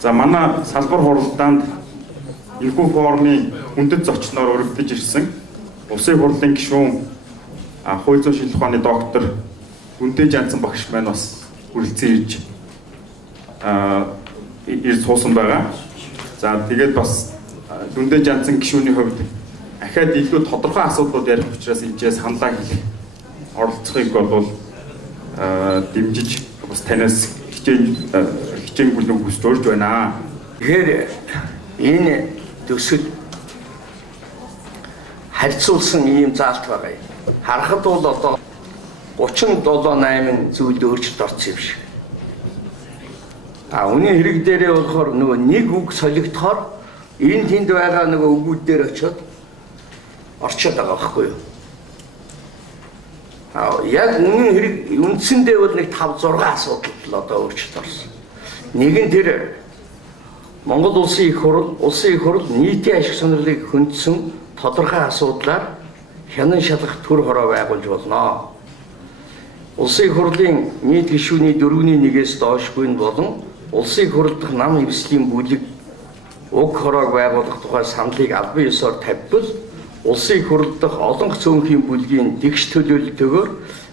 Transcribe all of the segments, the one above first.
За манай салбар хурлаанд энэхүү форумын хүндэт зочноор өргөдөж ирсэн Улсын хурлын гишүүн хууль зүйн шинжилгээ ухааны доктор Гүнтэй Жанцсан багш маань бас хүрэлцэн ирж суусан байгаа. За тэгээд бас Гүнтэй Жанцсан гишүүний хувьд ахаад илүү тодорхой асуудлууд ярих учраас энэчээс хандаа хэлэх оролцохыг бол дэмжиж бас танаас хичээнгүйлэн хүсэж урьж байна. Тэгэхээр энэ төсөл харьцуулсан ийм заалт байгаа юм. Харахад бол одоо 37-8 зүйл өөрчлөлт орсон юм шиг. Үүний хэрэг дээрээ болохоор нөгөө нэг үг солигдохоор энэ тэнд байгаа нөгөө үгүүд дээр очиод орчод байгаа байхгүй юу? Яг үнэн хэрэг үндсэндээ бол нэг 5-6 асуудал л одоо өөрчлөлт орсон. Нэг нь тэр Монгол улсын их хурл нийтийн ашиг сонирхлыг хөндсөн тодорхой асуудлаар хянан шалгах төр хороо байгуулж болно. Улсын их хурлын нийт гишүүний 4/1-ээс доошгүй нь болон улсын их хурл дахь нам хэвслийн бүлэг уг хороог байгуулах тухай саналыг албан ёсоор тавьбал улсын их хурл дахь олон цөөнхийн бүлгийн тэгш төлөөлөлтөөр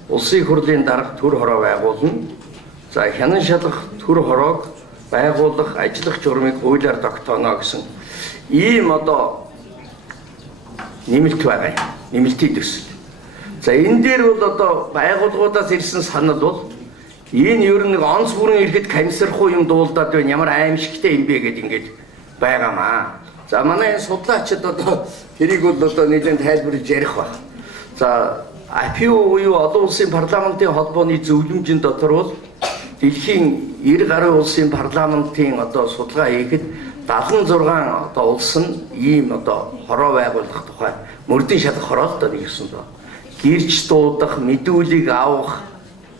улсын их хурлын дарга төр хороо байгуулна. За хянан шалгах төр хороог байгуулах ажиллах журмыг хуулиар тогтооно гэсэн ийм одоо нэмэлт байгаа юм. Нэмэлтийн төсөл. За энэ дээр бол одоо байгууллагуудаас ирсэн санал бол энэ ер нь нэг онц бүрэн ирэхэд комиссархуу юм дуулдаад байна. Ямар аимшигтэй юм бэ гэдээ ингэж байгаамаа. За манай энэ судлаачид одоо тэрийг бол одоо нэлээд тайлбарлаж ярих байна. За АПУ буюу олон улсын парламентын холбооны зөвлөмжийн дотор бол дэлхийн 90 гаруй улсын парламентын одоо судалгаа хийхэд 76 одоо улс нь ийм одоо хороо байгуулах тухай мөрдийн шалгах хороо одоо нэгсэн доо. Гэрч дуудах, мэдүүлэг авах,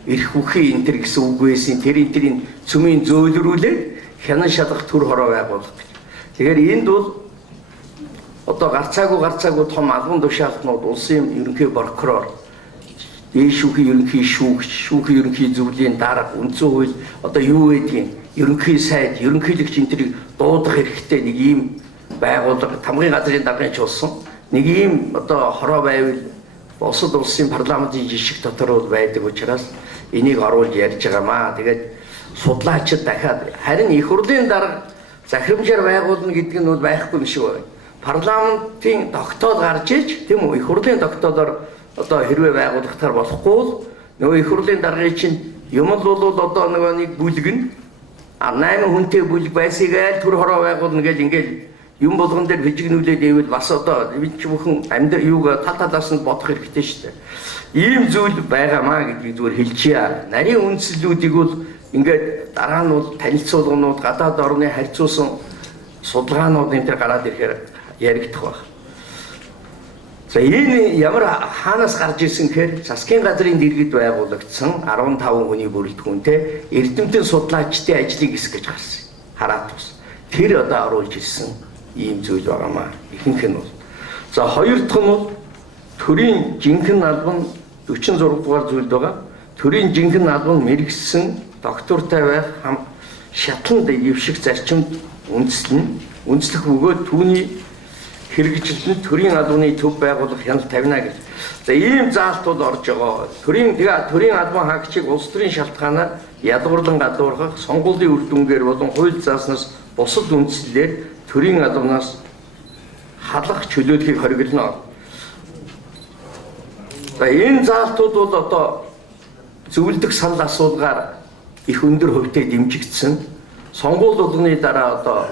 эрх бүхий энэ төр гэсэн үг байсан. Тэрийн цөмийн зөөлрүүлээд хянан шалгах төр хороо байгуулах. Тэгэхээр энд бол одоо гарцаагүй том албан тушаалтнууд улсын ерөнхий прокурор, шүүхийн ерөнхий шүүгч, шүүхийн ерөнхий зөвлөлийн дарга, үндсэн хууль одоо юу гэдгийг ерөнхий сайд, ерөнхийлөгч энэ төрийг дуудах хэрэгтэй нэг ийм байгууллага тамгын газрын даргын ч болсон нэг ийм одоо хороо байвал бусад улсын парламентын жишг дотор байдаг учраас энийг оруулж ярьж байгаамаа. Тэгээд судлаачид дахиад харин их хурлын дарга захирамжаар байгуулна гэдэг нь бол байхгүй юм шиг байна. Парламентын тогтоол гарч иж тийм үү их хурлын тогтоолоор одоо хэрвээ байгуулахтаар болохгүй бол нөгөө их хурлын даргын чинь юм л бол одоо нөгөө нэг бүлэг нь 8 хүнтэй бүлэг байсыг айл төр хороо байгуулна гэж ингээл юм болгон дээр бижигнүүлээд ивэл бас одоо бид ч бүхэн амьд юуг тал талаас нь бодох хэрэгтэй шүү дээ. Ийм зүйл байгаамаа гэдгийг зүгээр хэлчихье. Нарийн үндслүүдийг бол ингээд дараа нь бол танилцуулганууд гадаад орны харьцуулсан судалгаанууд энэ төр гараад ирэхээр яригдах байна. За энэ ямар хаанаас гарч ирсэн гэхээр засгийн газрын дэргэд байгуулагдсан 15 хүний бүрэлдэхүүнтэй эрдэмтэн судлаачдын ажлыг эс гэж гарсан. Хараад тус. Тэр одоо оруулж ирсэн ийм зүйл байгаамаа. Ихэнх нь бол. За хоёр дахь нь бол төрийн жинхэнэ албан 46 дугаар зүйл байгаа. Төрийн жинхэнэ албан мэрэгсэн доктортай байх шатланд дэвших зарчимд үндэслэх бөгөөд түүний хэрэгжилтэнд төрийн албаны төв байгуулах хяналт тавина гэж. За ийм заалт бол орж байгаа. Төрийн албан хаагчийг улс төрийн шалтгаанаар ядуурлан гадуурхах, сонгуулийн үр дүнгээр болон хууль зааснаас бусад үндслэлээр төрийн албанаас халах чөлөөлөхийг хориглоно. За энэ заалтууд бол одоо зөвлөдөх санал асуулгаар их өндөр хувьтай дэмжигдсэн. Сонгууль болгоны дараа одоо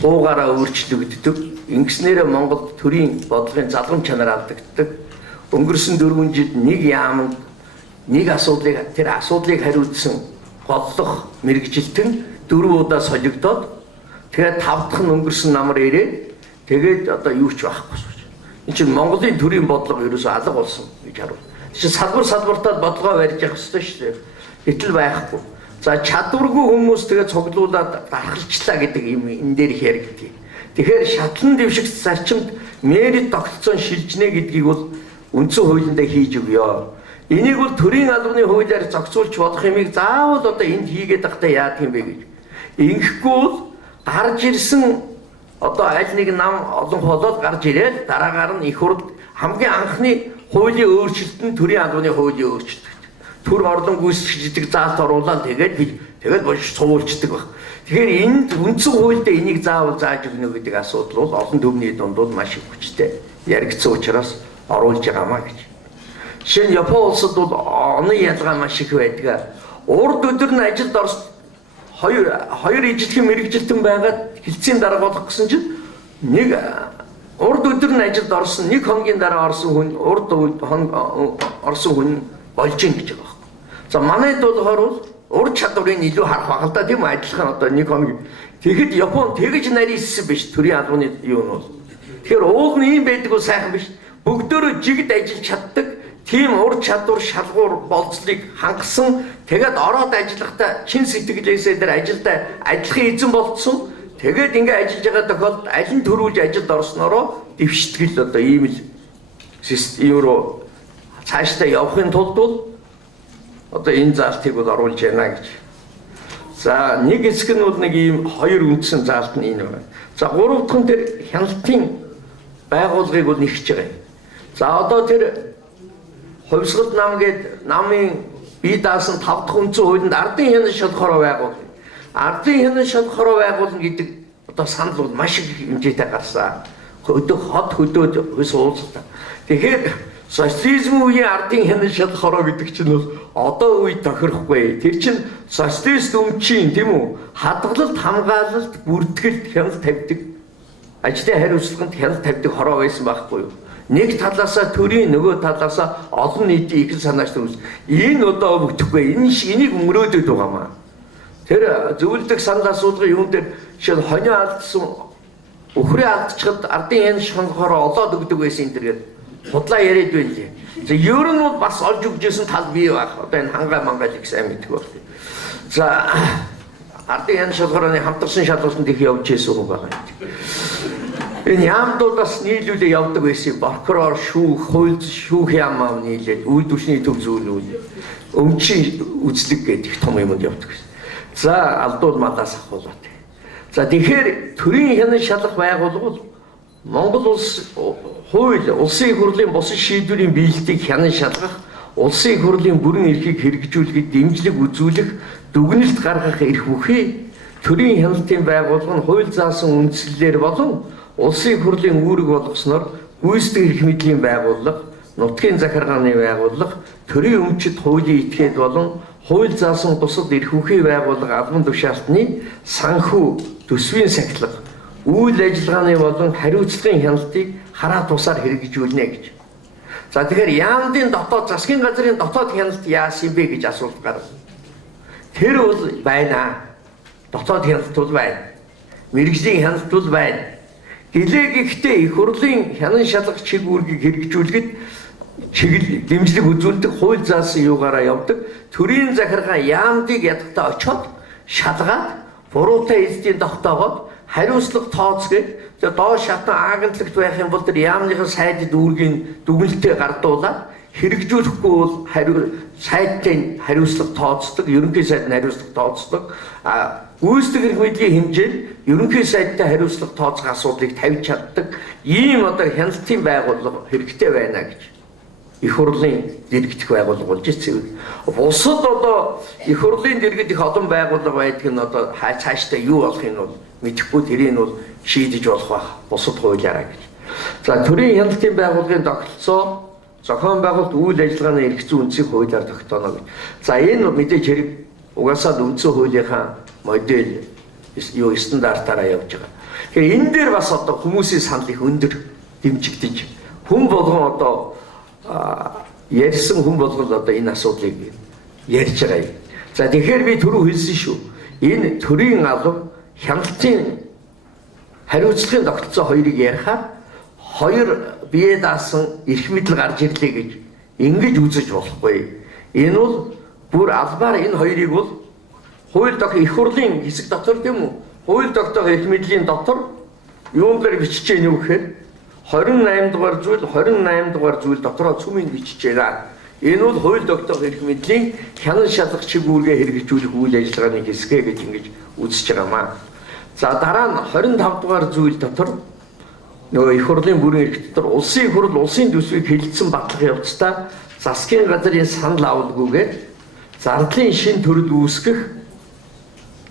дуугаараа өөрчлөгддөг. Ингэснээр Монгол төрийн бодлогын залгам чанар алдагддаг. Өнгөрсөн 4 жилд нэг яамд нэг асуудлыг хариуцсан голлох мэрэгжилтэн 4 удаа солигдоод тэгээд 5 дахь нь өнгөрсөн намар ирээд тэгээд одоо юу ч байхгүй шүү. Энэ чинь Монголын төрийн бодлого ерөөсөө алга болсон гэж харуул. Чи салбартаад бодлогоо барьж явах хэрэгтэй шүү дээ. Гэтэл байхгүй. За чадваргүй хүмүүс тэгээ цуглуулад дархалчлаа гэдэг юм энэ дээр их яригдгийг. Тэгэхээр шатлан дэвшигч зарчимд мэрит тогтцоон шилжнэ гэдгийг бол үндсэн хуулиндаа хийж өгөө. Энийг бол төрийн албаны хуулиар зохицуулж болох юмыг заавал одоо энд хийгээд байхдаа яах юм бэ гэж. Ингэхгүй бол гарч ирсэн одоо аль нэг нам олон холоод гарч ирээд дараагаар нь их хурд хамгийн анхны хуулийн өөрчлөлт нь төрийн албаны хуулийн өөрчлөлт. Төр орлон гүйцэтгэгчдэг заалт оруулаад тэгээд болж суулцдаг баг. Тэгэхээр энд үндсэн хуульд энийг заавал зааж өгнө гэдэг асуудал бол олон түвний дунд бол маш их хүчтэй яригдсан учраас оруулж байгаамаа гэж. Жишээ нь Япон улсад бол оны ялгаа маш их байдаг. Урд өдөр нь ажилд орсон хоёр ижилхэн мэрэгжилтэн байгаад хилцээний дарга болох гэсэн чинь нэг урд өдөр нь ажилд орсон нэг хоногийн дараа орсон хүн урд орсон хүн болж ийн гэж байгаа. За манайд бол ур чадварыг илүү харах баг л да тийм адилхан одоо нэг хоног. Тэгэхэд Япон тэгж нарийнсэн биш төрийн албаны юу нь бол. Тэгэхээр уул нь юм байдаг уу сайхан биш. Бүгдөө жигд ажиллаж чаддаг тийм ур чадвар шалгуур болцлыг хангасан тэгээд ороод ажиллахдаа чин сэтгэлээсээ дээр ажилдаа ажиллахын эзэн болцсон. Тэгээд ингээ ажиллаж байгаа тохиолдолд аль нь төрүүлж ажилд орсноороо дэвштгэл одоо ийм л евро цаашдаа явахын тулд бол одоо энэ заалтыг бол оруулж яана гэж. За нэг хэсэг нь бол нэг ийм хоёр үндсэн заалт нь энэ байна. За гурав дахь нь тэр хяналтын байгууллагыг бол нэгж байгаа юм. За одоо тэр хувьсгалт нам гээд намын бие даасан 5 дахь үндсэн хуулинд ардын хяналт шалхороо байгуулна. Ардын хяналт шалхороо байгуулна гэдэг одоо санал бол маш их хэмжээтэй гарсан. Хот хөдөөд хөөс уулзлаа. Тэгэхээр социализм үеийн ардын хяналт шалхороо гэдэг чинь бол одоо үед тохирохгүй. Тэр чинь социалист өмчийн тийм үү? Хадгалалт, хамгаалалт, бүртгэлд хяналт тавьдаг. Ажлын хариуцлаганд хяналт тавьдаг хороо байсан байхгүй юу? Нэг талаасаа төрийн нөгөө талаасаа олон нийтийн их санаач төрс. Энэ одоо өгөхгүй. Энийг өнгөрөөдөд байгаамаа. Тэр зөвлөдөг санал асуудлын юун дээр жишээ нь хонио алдсан өхрөө алдчихад ардын хяналт шалхороо олоод өгдөг байсан энэ төргээд худлаа яриад байна лээ. За ер нь бол бас олж өгжсэн тал бий баг. Одоо энэ хангай мангайл их сайн мэддэг байна. За ардын хяналт шалхорооны хамтарсан шалгалтанд их явж ирсэн хүн байгаа. Энэ яамд бол бас нийлүүлээ явдаг байсан. Прокурор, шүүх, хууль шүүх яам нийлээд үйлдвэрчний төв зөвлөл өмчийн үзлэг гэдэг их том юмд явдаг байсан. За алдуул малаас ахуулаад. За тэгэхээр төрийн хяналт шалгах байгууллага бол Монгол улс хууль, улсын их хурлын бусад шийдвэрийн биелэлтийг хянан шалгах, улсын их хурлын бүрэн эрхийг хэрэгжүүлэхэд дэмжлэг үзүүлэх, дүгнэлт гаргах эрх бүхий төрийн хяналтын байгууллага нь хууль заасан үндслэлээр болон улсын их хурлын үүрэг болгосноор гүйцэтгэх эрх мэдлийн байгууллага, нутгийн захиргааны байгууллага, төрийн өмчит хуулийн этгээд болон хууль заасан бусад эрх бүхий байгууллага албан тушаалтны санхүү, төсвийн сахилга, үйл ажиллагааны болон хариуцлагын хяналтыг хараа тусаар хэрэгжүүлнэ гэж. За тэгэхээр яамдын дотоод засгийн газрын дотоод хяналт яасан бэ гэж асуулт гарна. Тэр бол байна. Дотоод хяналт бол байна. Мэргэжлийн хяналт бол байна. Гэлээ гэхдээ их хурлын хянан шалгах чиг үүргийг хэрэгжүүлэхэд чиглэл дэмжлэг үзүүлдэг хууль заасан юугаараа явдаг. Төрийн захиргаа яамдыг ядахтаа очоод шалгаад буруутай эздийн тогтоогоод хариуцлага тооцгээд доош хатан агентлагт байх юм бол тэр яамныхын сайдд үүргийн дүгнэлтээ гардуулаад хэрэгжүүлэхгүй бол сайдтай хариуцлага тооцдог, ерөнхий сайд нь хариуцлага тооцдог. Гүйцэтгэх эрх мэдлийн хэмжээнд ерөнхий сайдтай хариуцлага тооцох асуудлыг тавьж чаддаг ийм одоо хяналтын байгууллага хэрэгтэй байна гэж их хурлын дэргэдэх байгууллага болж ирсэн. Бусад одоо их хурлын дэргэд их олон байгууллага байдаг нь одоо цаашдаа юу болохыг нь бол мэдэхгүй, тэрийг нь бол шийдэж болох байх бусад хуулиараа гэж. За төрийн хяналтын байгууллагын тогтолцоо зохион байгуулалт үйл ажиллагааны эрх зүйн үндсийг хуулиар тогтооно гэж. За энэ мэдээж хэрэг угаасаа үндсэн хуулийнхаа модель юу стандартаараа явж байгаа. Тэгэхээр энэ дээр бас одоо хүмүүсийн санал их өндөр дэмжигдэж хүн болгон одоо ярьсан хүн болгол одоо энэ асуудлыг ярьж байгаа юм. За тэгэхээр би түрүү хэлсэн шүү. Энэ төрийн алба хяналтын хариуцлагын тогтолцоо хоёрыг ярихаар хоёр бие даасан эрх мэдэл гарч ирлээ гэж ингэж үзэж болохгүй. Энэ бол бүр албаар энэ хоёрыг бол хууль дох их хурлын хэсэг дотор тийм үү? Хууль тогтоох эрх мэдлийн дотор юун дээр бичиж гэнэ юу гэхээр 28 дугаар зүйл дотроо цөмийн бичиж байна. Энэ бол хууль тогтоох эрх мэдлийн хянан шалгах чиг үүргээ хэрэгжүүлэх үйл ажиллагааны хэсгээ гэж ингэж үзэж байгаамаа. За дараа нь 25 дугаар зүйл дотор нөгөө их хурлын бүрэн эрх дотор улсын их хурл улсын төсвийг хэлэлцэн батлах явцдаа засгийн газрын санал авалгүйгээр зардлын шин төрөл үүсгэх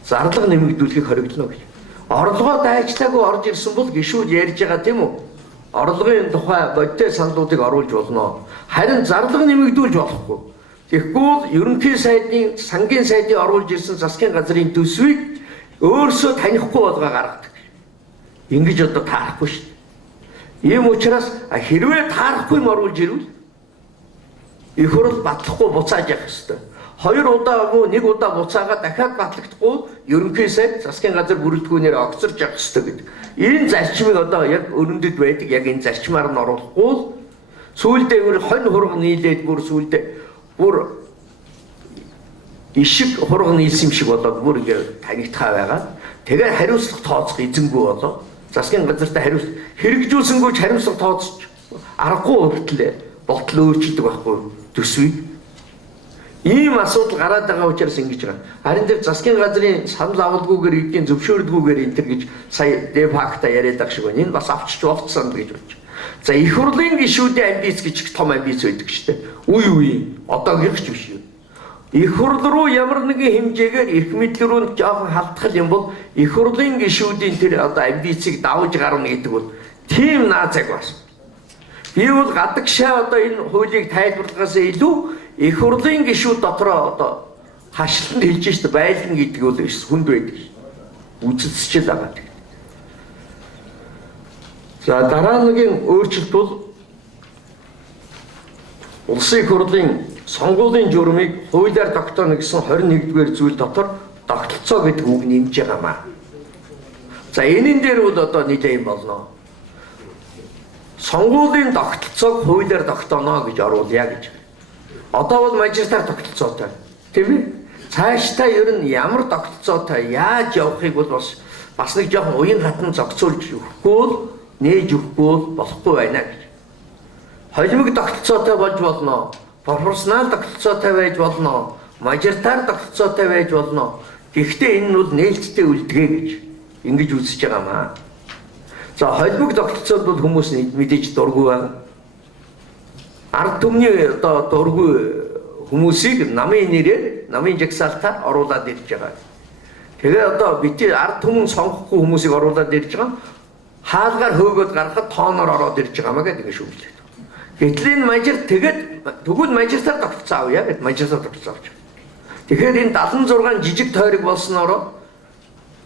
зарлага нэмэгдүүлэхийг хоригдлоо гэж. Орлогоо дайчлаагүй орж ирсэн бол гишүүд ярьж байгаа тийм үү? Орлогын тухай бодтой саналуудыг оруулж болно. Харин зарлага нэмэгдүүлж болохгүй. Тэгэхгүй ерөнхий сайдын сангийн сайдын оруулж ирсэн засгийн газрын төсвийг өөрсөө танихгүй болгоо гаргадаг. Ингэж одоо таарахгүй шүү дээ. Ийм учраас хэрвээ таарахгүй юм оруулж ирвэл их хурл батлахгүй буцааж явах ёстой. 2 удаа мөн 1 удаа буцаагаад дахиад батлагдахгүй ерөнхий сайд засгийн газар бүрэлдэхүүнээр огцорж явах ёстой гэдэг. Энэ зарчмыг одоо яг өрнөдөд байдаг яг энэ зарчмаар нь оруулахгүй сүүлдээ өөр хонь хурга нийлээд бүр сүүлдээ бүр ишиг хурга нийлсэн юм шиг болоод бүр ингэ танигдхаа байгаа. Тэгээд хариуцлага тооцох эзэнгүй болоо. Засгийн газартаа хариуцлага хэрэгжүүлсэнгүйч хариуцлага тооцож аргагүй хүртлээ болтол өөрчилдөг байхгүй төсвийг. Ийм асуудал гараад байгаа учраас ингэж байгаа. Харин тэр засгийн газрын санал авалгүйгээр эдийн зөвшөөрдгүйгээр энэ төр гэж сая де факто яриад байгаа шиг байна. Энэ бас авчиж болцсон гэж бодож. За их хурлын гишүүдийн амбиц гэж том амбиц байдаг шүү дээ. Үе одоогийнх ч биш юу. Их хурл руу ямар нэгэн хэмжээгээр эрх мэдэл рүү жоохон халтгал юм бол их хурлын гишүүдийн тэр одоо амбицыг давж гарна гэдэг бол тийм наацаг бас. Би бол гадагшаа одоо энэ хуулийг тайлбарлахаас илүү их хурлын гишүүд дотроо одоо хашланд хэлж штэ байлган гэдэг бол хүнд байдаг. Үзэлцэж байгаа. За дараагийн өөрчлөлт бол улсын их хурлын сонгуулийн журмыг хуулиар тогтооно гэсэн 21-р зүйл дотор тогтолцоо гэдэг үг нэмж байгаамаа. За энэн дээр бол одоо нийлээ юм болно. Сонгуулийн тогтолцоог хуулиар тогтооно гэж оруулъя гэж. Одоо бол мажоритар тогтолцоотой. Тийм ээ? Цаашдаа ер нь ямар тогтолцоотой яаж явахыг бол бас нэг жоохон уян хатан зохицуулж өгөхгүй бол нээж өгөхгүй болохгүй байна гэж. Холимог тогтолцоотой болж болно. Пропорционал тогтолцоотой байж болно. Мажоритар тогтолцоотой байж болно. Гэхдээ энэ нь бол нээлттэй үлдэгэ гэж ингэж үзэж байгаамаа. За холимог тогтолцоод бол хүмүүс мэдээж дургүй байна. Ард түмний одоо дургүй хүмүүсийг намын нэрээр намын жагсаалтаар оруулаад ирж байгаа. Тэгээ одоо бид ард түмэн сонгохгүй хүмүүсийг оруулаад ирж байгаа. Хаалгаар хөөгөөд гаргахад тооноор ороод ирж байгаа маа гэдэг шүүмжлээ. Гэтэл энэ мажор тэгээд тэгвэл мажоритар тогтолцоо авъя гэд мажоритар тогтолцоо авч. Тэгэхээр энэ 76 жижиг тойрог болсноороо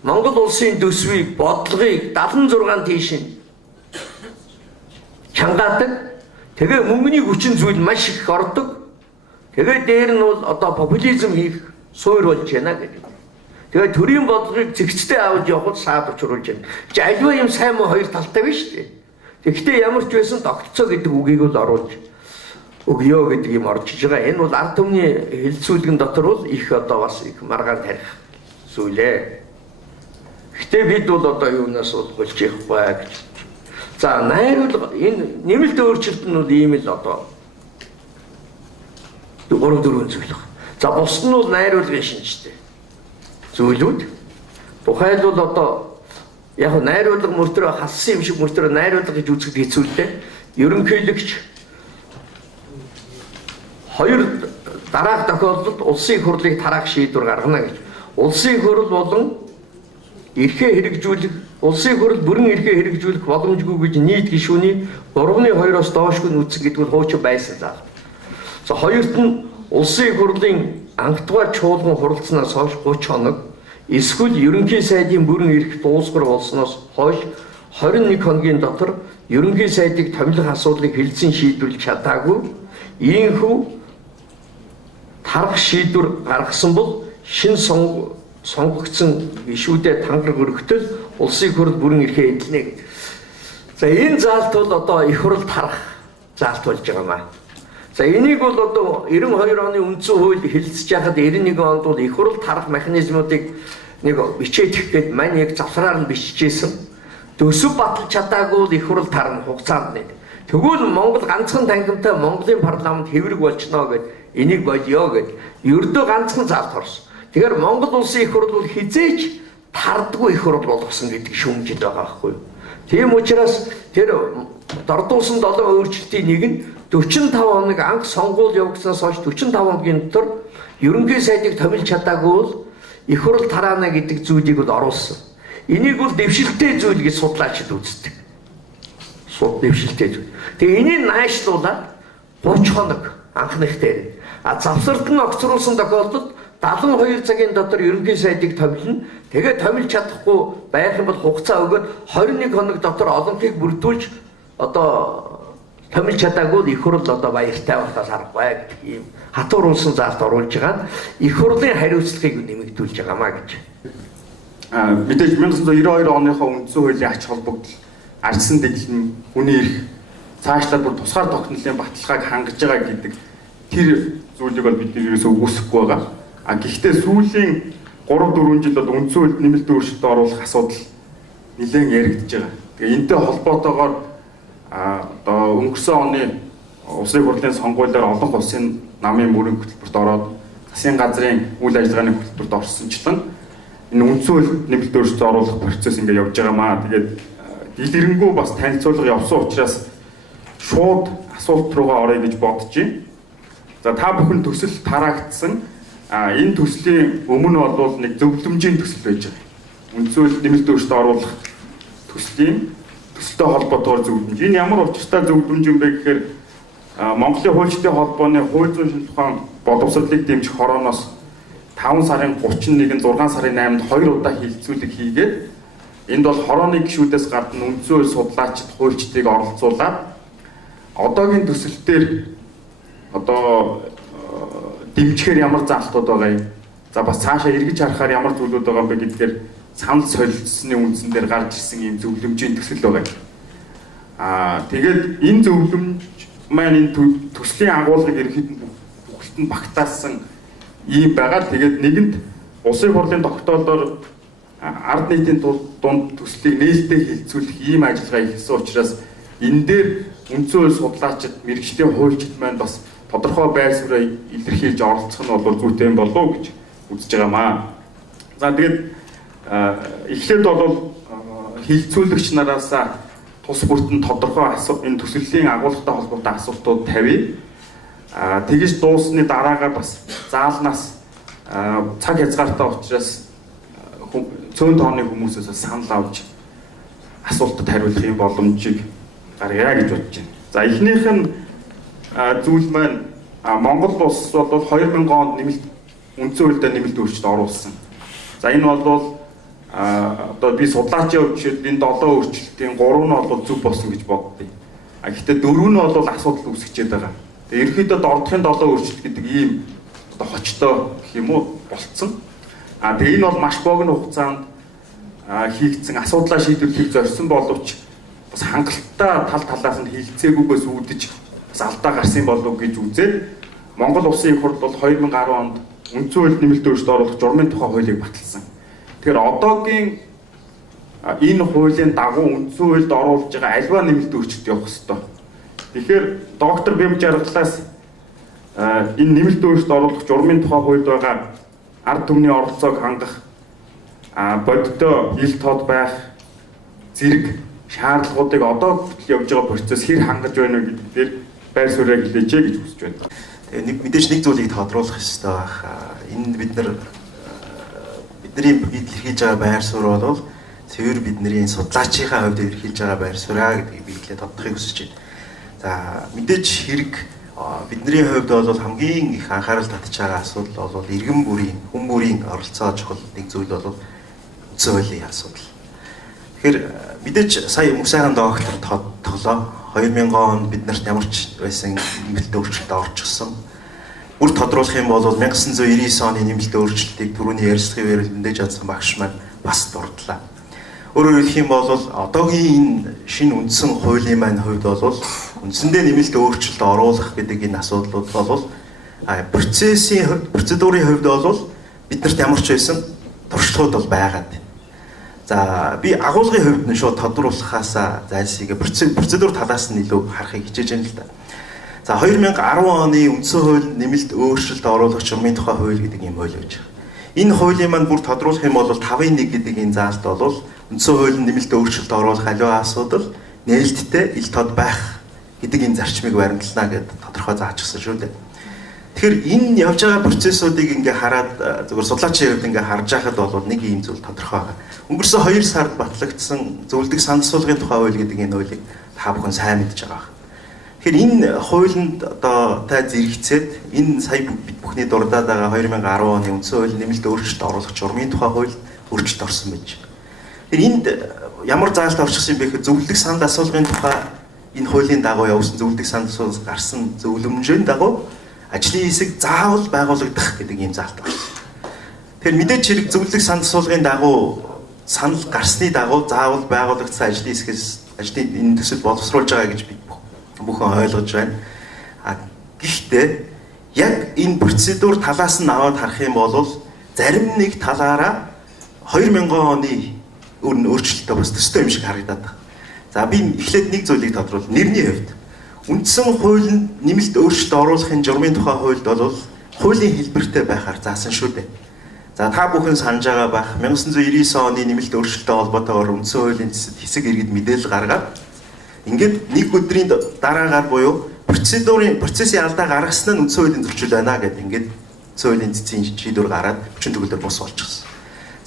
Монгол улсын төсвийг бодлогыг 76 тийш нь чангаадаг. Тэгээ мөнгөний хүчин зүйл маш их ордог. Тэгээ дээр нь бол одоо популизм хийх суур болж байна гэдэг. Тэгээ төрийн бодлогыг зэгцтэй авч явахд саад учруулж байна. Чи альва юм сайн муу хоёр талтай биш үү? Тэгэхдээ ямар ч байсан тогтцоо гэдэг үгийг бол оруулж өгөө гэдэг юм орж иж байгаа. Энэ бол ард түмний хэлцүүлгэн дотор бол их одоо бас их маргаан тарих зүйлээ. Гэтэ бид бол одоо юунаас болж явахгүй гэж. За найруулга энэ нэмэлт өөрчлөлт нь бол ийм л одоо 3-4 зүйл байна. За бус нь бол найруулгын шинжтэй зүйлүүд. Тухайлбал одоо яг найруулга мөртөө хассан юм шиг мөртөө найруулга гэж үзэхэд хэцүү л дээ. Ерөнхийлөгч хоёр дараах тохиолдолд улсын их хурлыг тараах шийдвэр гаргана гэж. Улсын их хурл болон эрхээ хэрэгжүүлэх, улсын их хурл бүрэн эрхээ хэрэгжүүлэх боломжгүй гэж нийт гишүүний 3/2-оос доошгүй нь үзсэн гэдэг нь хуучин байсан заа. За хоёрт нь улсын их хурлын анхдугаар чуулган хуралцсанаас хойш 30 хоног эсвэл ерөнхий сайдын бүрэн эрх дуусгар болсноос хойш 21 хоногийн дотор ерөнхий сайдыг томилох асуудлыг хэлцэн шийдвэрлэж чадаагүй ийхүү тарах шийдвэр гаргасан бол шин сонгогдсон гишүүдэд тангараг өргөтөл улсын их хурл бүрэн эрхээ эдэлнэ гэдэг. За энэ заалт бол одоо их хурл тарах заалт болж байгаамаа. За энийг бол одоо 92 оны үндсэн хууль хэлэлцэж байхад 91 онд бол их хурл тарах механизмуудыг нэг бичээдэх гээд мань яг завсраар нь бичижсэн. Төсөв баталж чадаагүй их хурл тарна хугацаанд нэг. Тэгвэл Монгол ганцхан тангимтай Монголын парламент хэврэг болчихно гэд энийг болио гэд ердөө ганцхан заалт орсон. Тэгэхээр Монгол улсын их хурл бол хизээч тардгүй их хурл болгосон гэдэг шүүмжил байгаа байхгүй юу. Тийм учраас тэр дордуулсан 7 өөрчлөлтийн нэг нь 45 хоног анх сонгуул явагдсанаас хойш 45 хоногийн дотор ерөнхий сайдыг томилж чадаагүй бол их хурл тараана гэдэг зүйлийг бол оруулсан. Энийг бол дэвшилтэй зүйл гэж судлаачид үздэг. Дэвшилтэй зүйл. Тэгээ энийг наашруулаад 30 хоног анхных дээр. Завсарт нь огцруулсан тохиолдолд 72 цагийн дотор ерөнхий сайдыг томилно. Тэгээд томилж чадахгүй байх юм бол хугацаа өгөөд 21 хоног дотор олонхийг бүрдүүлж одоо томилж чадаагүй их хурл одоо баяртай болохоос аргагүй гэдэг ийм хатууруулсан заалт оруулж байгаа нь их хурлын хариуцлагыг нэмэгдүүлж байгаамаа гэж. Мэдээж 1992 оныхоо үндсэн хуулийн ач холбогдол ардсан дэглэм хүний эрх цаашлаад бүр тусгаар тогтнолын баталгааг хангаж байгаа гэдэг тэр зүйлийг бол бид ерөөсөө үгүйсэхгүй байгаа. Гэхдээ сүүлийн 3-4 жил бол үндсэн хуульд нэмэлт өөрчлөлт оруулах асуудал нэлээд яригдж байгаа. Тэгээ энэтэй холбоотойгоор одоо өнгөрсөн оны улсын хурлын сонгуулиар олон улсын намын мөрийн хөтөлбөрт ороод засгийн газрын үйл ажиллагааны хөтөлбөрт орсончлан энэ үндсэн хуульд нэмэлт өөрчлөлт оруулах процесс ингээд явж байгаамаа. Тэгээд дэлгэрэнгүй бас танилцуулга явсан учраас шууд асуулт руугаа орё гэж бодож байна. За та бүхэн төсөл тараагдсан. Энэ төслийн өмнө бол нэг зөвлөмжийн төсөл байж байгаа. Үндсэн хуульд нэмэлт өөрчлөлт оруулах төслийн төсөлтэй холбоотойгоор зөвлөмж. Энэ ямар учиртай зөвлөмж юм бэ гэхээр Монголын хуульчдын холбооны хууль зүйн шинжилгээ боловсролыг дэмжих хорооноос 5 сарын 31-нд 6 сарын 8-нд 2 удаа хилцүүлэг хийгээд энд бол хорооны гишүүдээс гадна үндсэн хууль судлаачид хуульчдыг оролцуулаад одоогийн төсөл дээр одоо дэмжихээр ямар заалтууд байгаа юм. За бас цаашаа эргэж харахаар ямар зүйлүүд байгаа юм бэ гэдгээр санал солилцсны үндсэн дээр гарч ирсэн ийм зөвлөмжийн төсөл байгаа юм. Тэгээд энэ зөвлөмж маань энэ төслийн агуулгыг ерөнхийд нь бүгд нь багтаасан ийм байгаа. Тэгээд нэгэнд улсын хурлын тогтоолоор ард нийтийн дунд төслийг нээлттэй хилцүүлэх ийм ажиллагаа хийсэн учраас энэ дээр үндсэн хууль судлаачид, мэргэжлийн хуульчид маань бас тодорхой байр суурь илэрхийлж оролцох нь бол зүйтэй болов гэж үзэж байгаамаа. За тэгээд эхлээд бол хилцүүлэгч нараас тус бүртэн тодорхой энэ төслийн агуулгатай холбоотой асуултууд тавья. Тэгж дуусны дараагаар бас заалнаас цаг хязгаартай учраас цөөн тооны хүмүүсээс санал авч асуултад хариулах юм боломжийг гаргая гэж бодож байна. За эхнийх нь зүйл маань Монгол улс бол 2000 онд үндсэн хуульд нэмэлт өөрчлөлт оруулсан. За энэ бол одоо би судлаачийн хувьд энэ 7 өөрчлөлтийн 3 нь бол зөв болсон гэж боддیں۔ Гэхдээ 4 нь бол асуудал үүсгэж байгаа. Тэгээ ерөнхийдөө дордохын 7 өөрчлөлт гэдэг ийм одоо хочтой гэх юм уу болцсон. Тэгээ энэ бол маш богино хугацаанд хийгдсэн асуудлаа шийдвэрлэхийг зорьсон боловч бас хангалттай тал талаас нь хилцээгүйгээс үүдэж бас алдаа гарсан болов гэж үзээд Монгол Улсын их хурл бол 2010 онд үндсэн хуульд нэмэлт өөрчлөлт оруулах журмын тухай хуулийг баталсан. Тэгэхээр одоогийн энэ хуулийн дагуу үндсэн хуульд оруулж байгаа альва нэмэлт өөрчлөлт явах ёстой. Тэгэхээр доктор Бэм жаргалаас энэ нэмэлт өөрчлөлт оруулах журмын тухай хуульд байгаа ард түмний оролцоог хангах бодиттой ил тод байх зэрэг шаардлагуудыг одоо хүртэл явж байгаа процесс хэр хангаж байна вэ гэдэг дээр байр суурийг хэлээч гэж хүсэж байна. Мэдээж нэг зүйлийг тодруулах хэрэгтэй байх. Энэ бидний илэрхийлж байгаа байр суурь бол цэвэр бидний судлаачийн хувьд илэрхийлж байгаа байр суурь гэдгийг би хэлээд тодорхой хүсэж байна. За мэдээж хэрэг бидний хувьд бол хамгийн их анхаарал татж байгаа асуудал бол иргэн бүрийн, хүн бүрийн оролцоо чухал нэг зүйл бол үндсэн хуулийн асуудал. Тэгэхээр мэдээж сая мөх сайхан доктор тоглоо 2000 онд биднэрт ямар ч байсан нэмэлт өөрчлөлт орчихсон. Бүр тодруулах юм бол 1999 оны нэмэлт өөрчлөлтийг түрүүний ярилцлагын мэдээж чадсан багш маань бас дурдлаа. Өөрөөр хэлэх юм бол одоогийн энэ шинэ үндсэн хуулийн маань хувьд бол үндсэндээ нэмэлт өөрчлөлт оруулах гэдэг энэ асуудлууд бол процедурын хувьд бол биднэрт ямар ч байсан туршлагууд бол байгаад. За би агуулгын хувьд нь шууд тодруулахаас зайлсхийгээ процедур талаас нь илүү харахыг хичээж байна л да. За 2010 оны үндсэн хууль нэмэлт өөрчлөлт оруулах журмын тухай хууль гэдэг юм хууль байж байгаа. Энэ хуулийн маань бүр тодруулах юм бол 5-1 гэдэг энэ заалт бол үндсэн хуулийн нэмэлт өөрчлөлт оруулах аливаа асуудал нээлттэй ил тод байх гэдэг энэ зарчмыг баримтлана гэдээ тодорхой заажсан шүү дээ. Тэгэхээр энэ явж байгаа процессуудыг ингээ хараад зөвхөн судлаачийн хувьд ингээ харж байхад бол нэг ийм зүйл тодорхой байгаа. Өнгөрсөн 2 сард батлагдсан зөвлөдөг саналсуулгын тухай хууль гэдэг энэ хуулийг та бүхэн сайн мэдж байгаа. Тэгэхээр энэ хуулинд одоо та зэрэгцээд энэ сая бид бүхний дурдаад байгаа 2010 оны үндсэн хуулийн нэмэлт өөрчлөлт оруулах журмын тухай хууль өөрчлөлт орсон байж. Тэгэхээр энд ямар заалт орчихсон юм бэ гэхэд зөвлөдөг санал асуулгын тухай энэ хуулийн дагуу явуулсан зөвлөдөг санал асуулгаас гарсан зөвлөмжийн дагуу ажлын хэсэг заавал байгуулагдах гэдэг ийм заалт байна. Тэгэхээр мэдээж хэрэг зөвлөдөг санал асуулгын дагуу санал гарсны дагуу заавал байгуулагдсан ажлын хэсгээс ажлын энэ төсөл боловсруулж байгаа гэж бид бүхэн ойлгож байна. Гэхдээ яг энэ процедур талаас нь аваад харах юм бол зарим нэг талаараа 2000 оны өөрчлөлтөө бас төстэй юм шиг харагдаад байна. За би эхлээд нэг зүйлийг тодруулах. Нэрний хувьд үндсэн хуулинд нэмэлт өөрчлөлт оруулахын журмын тухай хуульд бол хуулийн хэлбэртэй байхаар заасан шүү дээ. За та бүхэн санаж байгаа байх 1999 оны нэмэлт өөрчлөлттэй холбоотойгоор үндсэн хуулийн хэсэг иргэд мэдээлэл гаргаад ингээд нэг өдрийн дараагаар буюу процессын алдаа гаргасан нь үндсэн хуулийн зөрчил байна гэдэг ингээд үндсэн хуулийн цэцгийн шийдвэр гараад хүчин төгөлдөр бус болчихсон.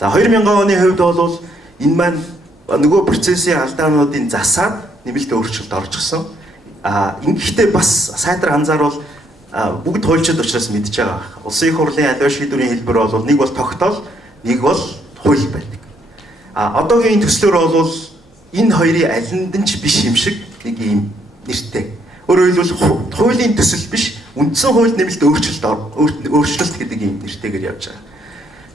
За 2000 оны хувьд бол энэ маань нөгөө процессын алдаануудын засаад нэмэлт өөрчлөлт орчихсон. Ингэхдээ бас сайтар анзааруул бүгд хуульчид учраас мэдж байгаа. Улсын их хурлын аливаа шийдвэрийн хэлбэр бол нэг бол тогтоол, нэг бол хууль байдаг. Одоогийн энэ төслөөр бол энэ хоёрын алинд нь ч биш юм шиг нэг ийм нэртэй. Өөрөөр хэлбэл хуулийн төсөл биш, үндсэн хуульд нэмэлт өөрчлөлт гэдэг ийм нэртэйгээр явж байгаа.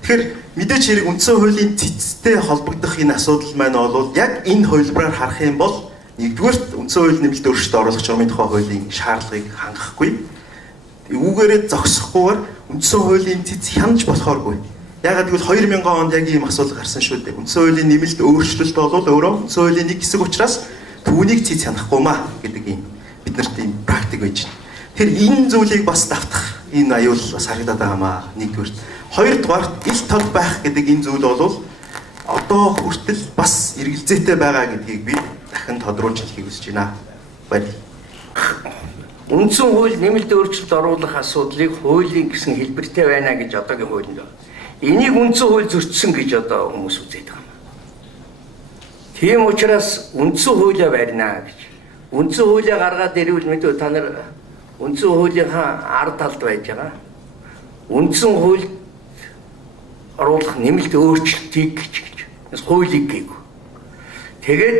Тэгэхээр мэдээж хэрэг үндсэн хуулийн цэцтэй холбогдох энэ асуудал маань бол яг энэ хувилбараар харах юм бол нэгдүгээр үндсэн хууль нэмэлт өөрчлөлт оруулах журмын тухай хуулийн шаардлагыг хангахгүй. Үүгээрээ зогсохгүйгээр үндсэн хуулийн цэц хянаж болохооргүй. Ягаад гэвэл 2000 онд яг ийм асуудал гарсан шүү дээ. Үндсэн хуулийн нэмэлт өөрчлөлт бол өөрөө үндсэн хуулийн нэг хэсэг учраас түүнийг цэц хянахгүй маа гэдэг ийм биднэрт ийм практик байж байна. Тэгэхээр энэ зүйлийг бас давтах энэ аюул бас харагдаад байгаамаа нэгдүгээр. Хоёрдугаарт ил тод байх гэдэг энэ зүйл бол одоо хүртэл бас эргэлзээтэй байгаа гэдгийг би дахин тодруулж хэлхийг хүсэж байна. Баярлалаа. Үндсэн хууль нэмэлт өөрчлөлт оруулах асуудлыг хуулийн гэсэн хэлбэртэй байна гэж одоогийн хуулинд байна. Энийг үндсэн хууль зөрчсөн гэж одоо хүмүүс үзээд байгаа. Тийм учраас үндсэн хуулиа барина гэж. Үндсэн хуулиа гаргаад ирвэл мэдээ та нар үндсэн хуулийнхаа ард талд байж байгаа. Үндсэн хууль оруулах нэмэлт өөрчлөлтийг гэж хуулийг гээгүй. Тэгээд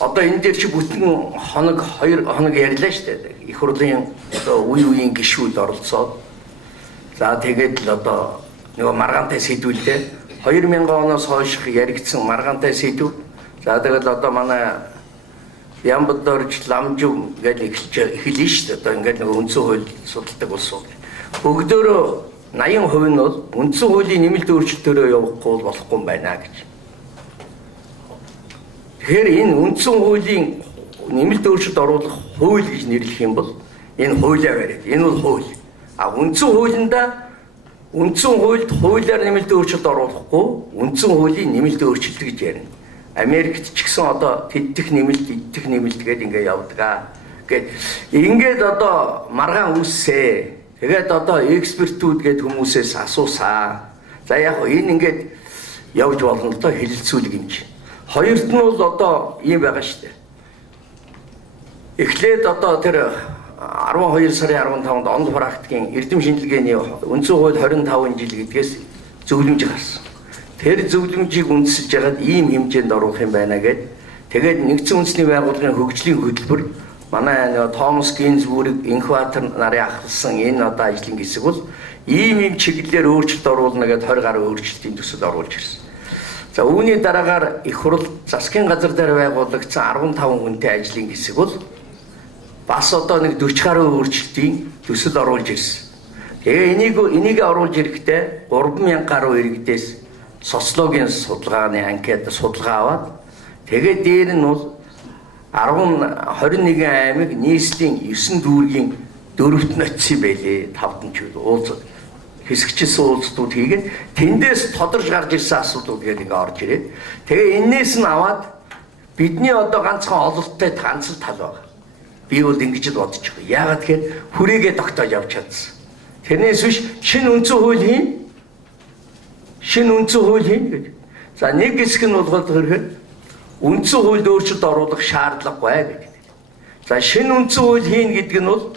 одоо энэ дээр чи бүтэн хоног 2 хоног ярьлаа шүү дээ. Их хурлын одоо үеийн гишүүд оролцоод за тэгээд л одоо нөгөө маргаантай сэдвүүлээ 2000 оноос хойш яригдсан маргаантай сэдв. За тэгээд одоо манай Ямбодорч ламжуу гэж эхэлнэ шүү дээ. Одоо ингээд нөгөө үндсэн хууль судалдаг болсон. Бүгдөө 80% нь бол үндсэн хуулийн нэмэлт өөрчлөлтөөрөө явахгүй болохгүй юм байна гэж. Тэгэхээр энэ үндсэн хуулийн нэмэлт өөрчлөлт оруулах хууль гэж нэрлэх юм бол энэ хуулиа бариад. Энэ бол хууль. Үндсэн хуулиндаа үндсэн хуульд хуулиар нэмэлт өөрчлөлт оруулахгүй үндсэн хуулийн нэмэлт өөрчлөлт гэж ярина. Америкт ч гэсэн одоо тэддэх нэмэлт, иддэх нэмэлт гэдэг ингээд явдаг. Ингээд одоо маргаан үүссээ. Тэгээд одоо экспертүүд гээд хүмүүсээс асуусаа. За яг энэ ингээд явж болно одоо хэлэлцүүлэг юм чи. Хоёрт нь бол одоо ийм байгаа шүү дээ. Эхлээд одоо тэр 12 сарын 15-нд онд практикийн эрдэм шинжилгээний үндсэн хууль 25 жил гэдгээс зөвлөмж гарсан. Тэр зөвлөмжийг үндэслэж ягаад ийм хэмжээнд оруулах юм байна гэд тэгээд нэгдсэн үндэсний байгууллагын хөгжлийн хөтөлбөр манай Томас Гинзбург инкватор нарын ахлсан энэ одоо ажлын хэсэг бол ийм чиглэлээр өөрчлөлт оруулна гэд 20 гаруй өөрчлөлтийн төсөл оруулж ирсэн. За үүний дараагаар их хурл засгийн газар дээр байгуулагдсан 15 хүнтэй ажлын хэсэг бол бас одоо нэг 40 гаруй өөрчлөлтийн төсөл оруулж ирсэн. Тэгээ энийг оруулж ирэхдээ 3000 гаруй иргэдээс социологийн судалгааны анкет судалгаа аваад тэгээд дээр нь бол 21 аймаг нийслэлийн 9 дүүргийн 4-т нь очсон байлээ. 5-т нь ч уулзаад. хэсэгчсэн уулзтууд хийгээд тэндээс тодорж гарч ирсэн асуудал гээд ингээ орж ирээд тэгээ энээс нь аваад бидний одоо ганцхан ололттой ганц л тал байна. Би бол ингэж л бодож байгаа. Яагаад тэгэхээр хүрээгээ тогтоож явж чадсан. Тэрнээс биш шинэ үндсэн хууль хийн. Шинэ үндсэн хууль хийн гэж. За нэг хэсэг нь болгоод хэрэг үндсэн хуульд өөрчлөлт оруулах шаардлагагүй гэдэг. За шинэ үндсэн хууль хийн гэдэг нь бол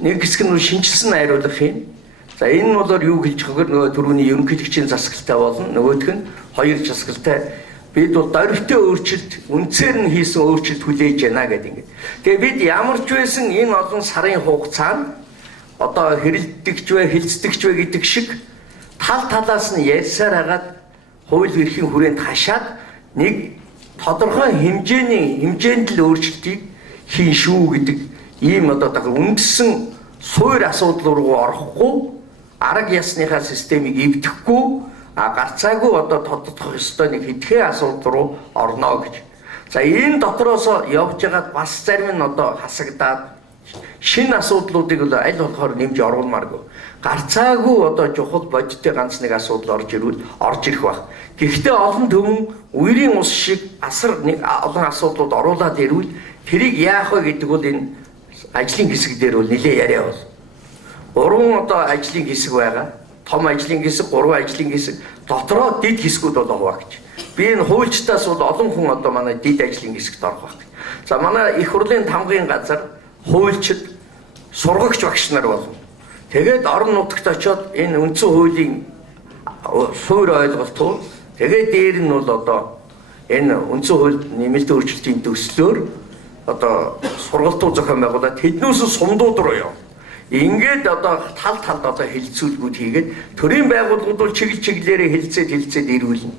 нэг хэсэг нь шинжилсэн найруулга хийн. За энэ нь болоор юу хэлж байгааг нөгөө түрүүний ерөнхийлөгчийн засаглалтай болно. Нөгөөх нь хоёр засаглалтай бид бол дөрвтэй өөрчлөлт үндсээр нь хийсэн өөрчлөлт хүлээж байна гэдэг ингэ. Тэгээ бид ямар ч байсан энэ олон сарын хугацаанд одоо хэрэлдэгч вэ, хилцдэгч вэ гэдэг шиг тал талаас нь ярьсаар хагаад хууль эрхийн хүрээнд хашаад нэг тодорхой хэмжээнд л өөрчлөлтийг хийн шүү гэдэг ийм одоо үндсэн суур асуудал руу орохгүй арга ясныхаа системийг эвдэхгүй гарцаагүй одоо тодтогдох ёстой нэг хэдхэн асуудал руу орно гэж. За энэ дотроос явж байгаад бас зарим нь одоо хасагдаад шинэ асуудлуудыг бол аль болохоор нэмж оруулмааргүй. Гарцаагүй одоо чухал бодиттой ганц нэг асуудал орж ирэх байх. Гэхдээ олон төмөн үерийн ус шиг асар нэг олон асуудлууд оруулаад ирвэл тэрийг яах вэ гэдэг бол энэ ажлын хэсэг дээр бол нэлээ яриа бол. 3 одоо ажлын хэсэг байгаа. Том ажлын хэсэг, 3 ажлын хэсэг, дотроо дид хэсгүүд бол байгаа гэж. Би энэ хуульчтаас бол олон хүн одоо манай дид ажлын хэсэгт орох байх. За манай их хурлын тамгын газар хуульчид, сургагч багш нар болно. Тэгээд орон нутагт очиод энэ үндсэн хуулийн суур ойлголтууд тэгээд дээр нь бол одоо энэ үндсэн хууль нэмэлт өөрчлөлтийн төслөөр одоо сургалтууд зохион байгуулаад тэднээс сумдууд руу яв. Ингээд одоо тал талд одоо хилцүүлгүүд хийгээд төрийн байгууллагууд бол чиглэлээрээ хилцээд ирүүлнэ.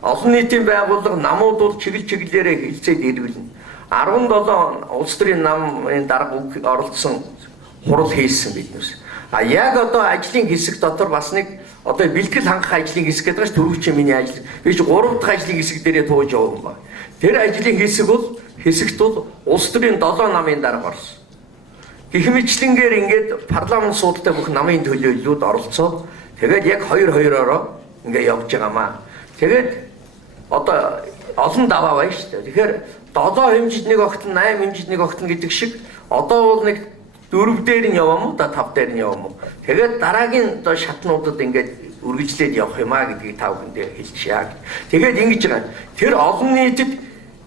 Олон нийтийн байгууллага намууд бол чиглэлээрээ хилцээд ирүүлнэ. 17 улс төрийн намын дарга оролцсон хурал хийсэн биднээс. Яг одоо ажлын хэсэг дотор бас нэг одоо бэлтгэл хангах ажлын хэсэг гэдэг чинь түрүүчийн миний ажил. Би ч 3 дахь ажлын хэсэг дээрээ тууж явсан ба. Тэр ажлын хэсэгт бол улс төрийн 7 намын дарга орсон. Гэх мэтлэнгээр ингээд парламент суудалтай бүх намын төлөөллүүд оролцоод тэгээд яг 2-2-ороо ингээд явж байгаамаа. Тэгээд одоо олон даваа байна шүү дээ. Тэгэхээр 7 хэмжид нэг огтон, 8 хэмжид нэг огтон гэдэг шиг одоо бол нэг 4 дээр нь яваа мó, 5 дээр нь яваа мó. Тэгээд дараагийн одоо шатнуудад ингээд үргэлжлээд явах юмаа гэдгийг та бүхэндээ хэлчихье. Тэгээд ингэж байгаа. Тэр олон нийтэд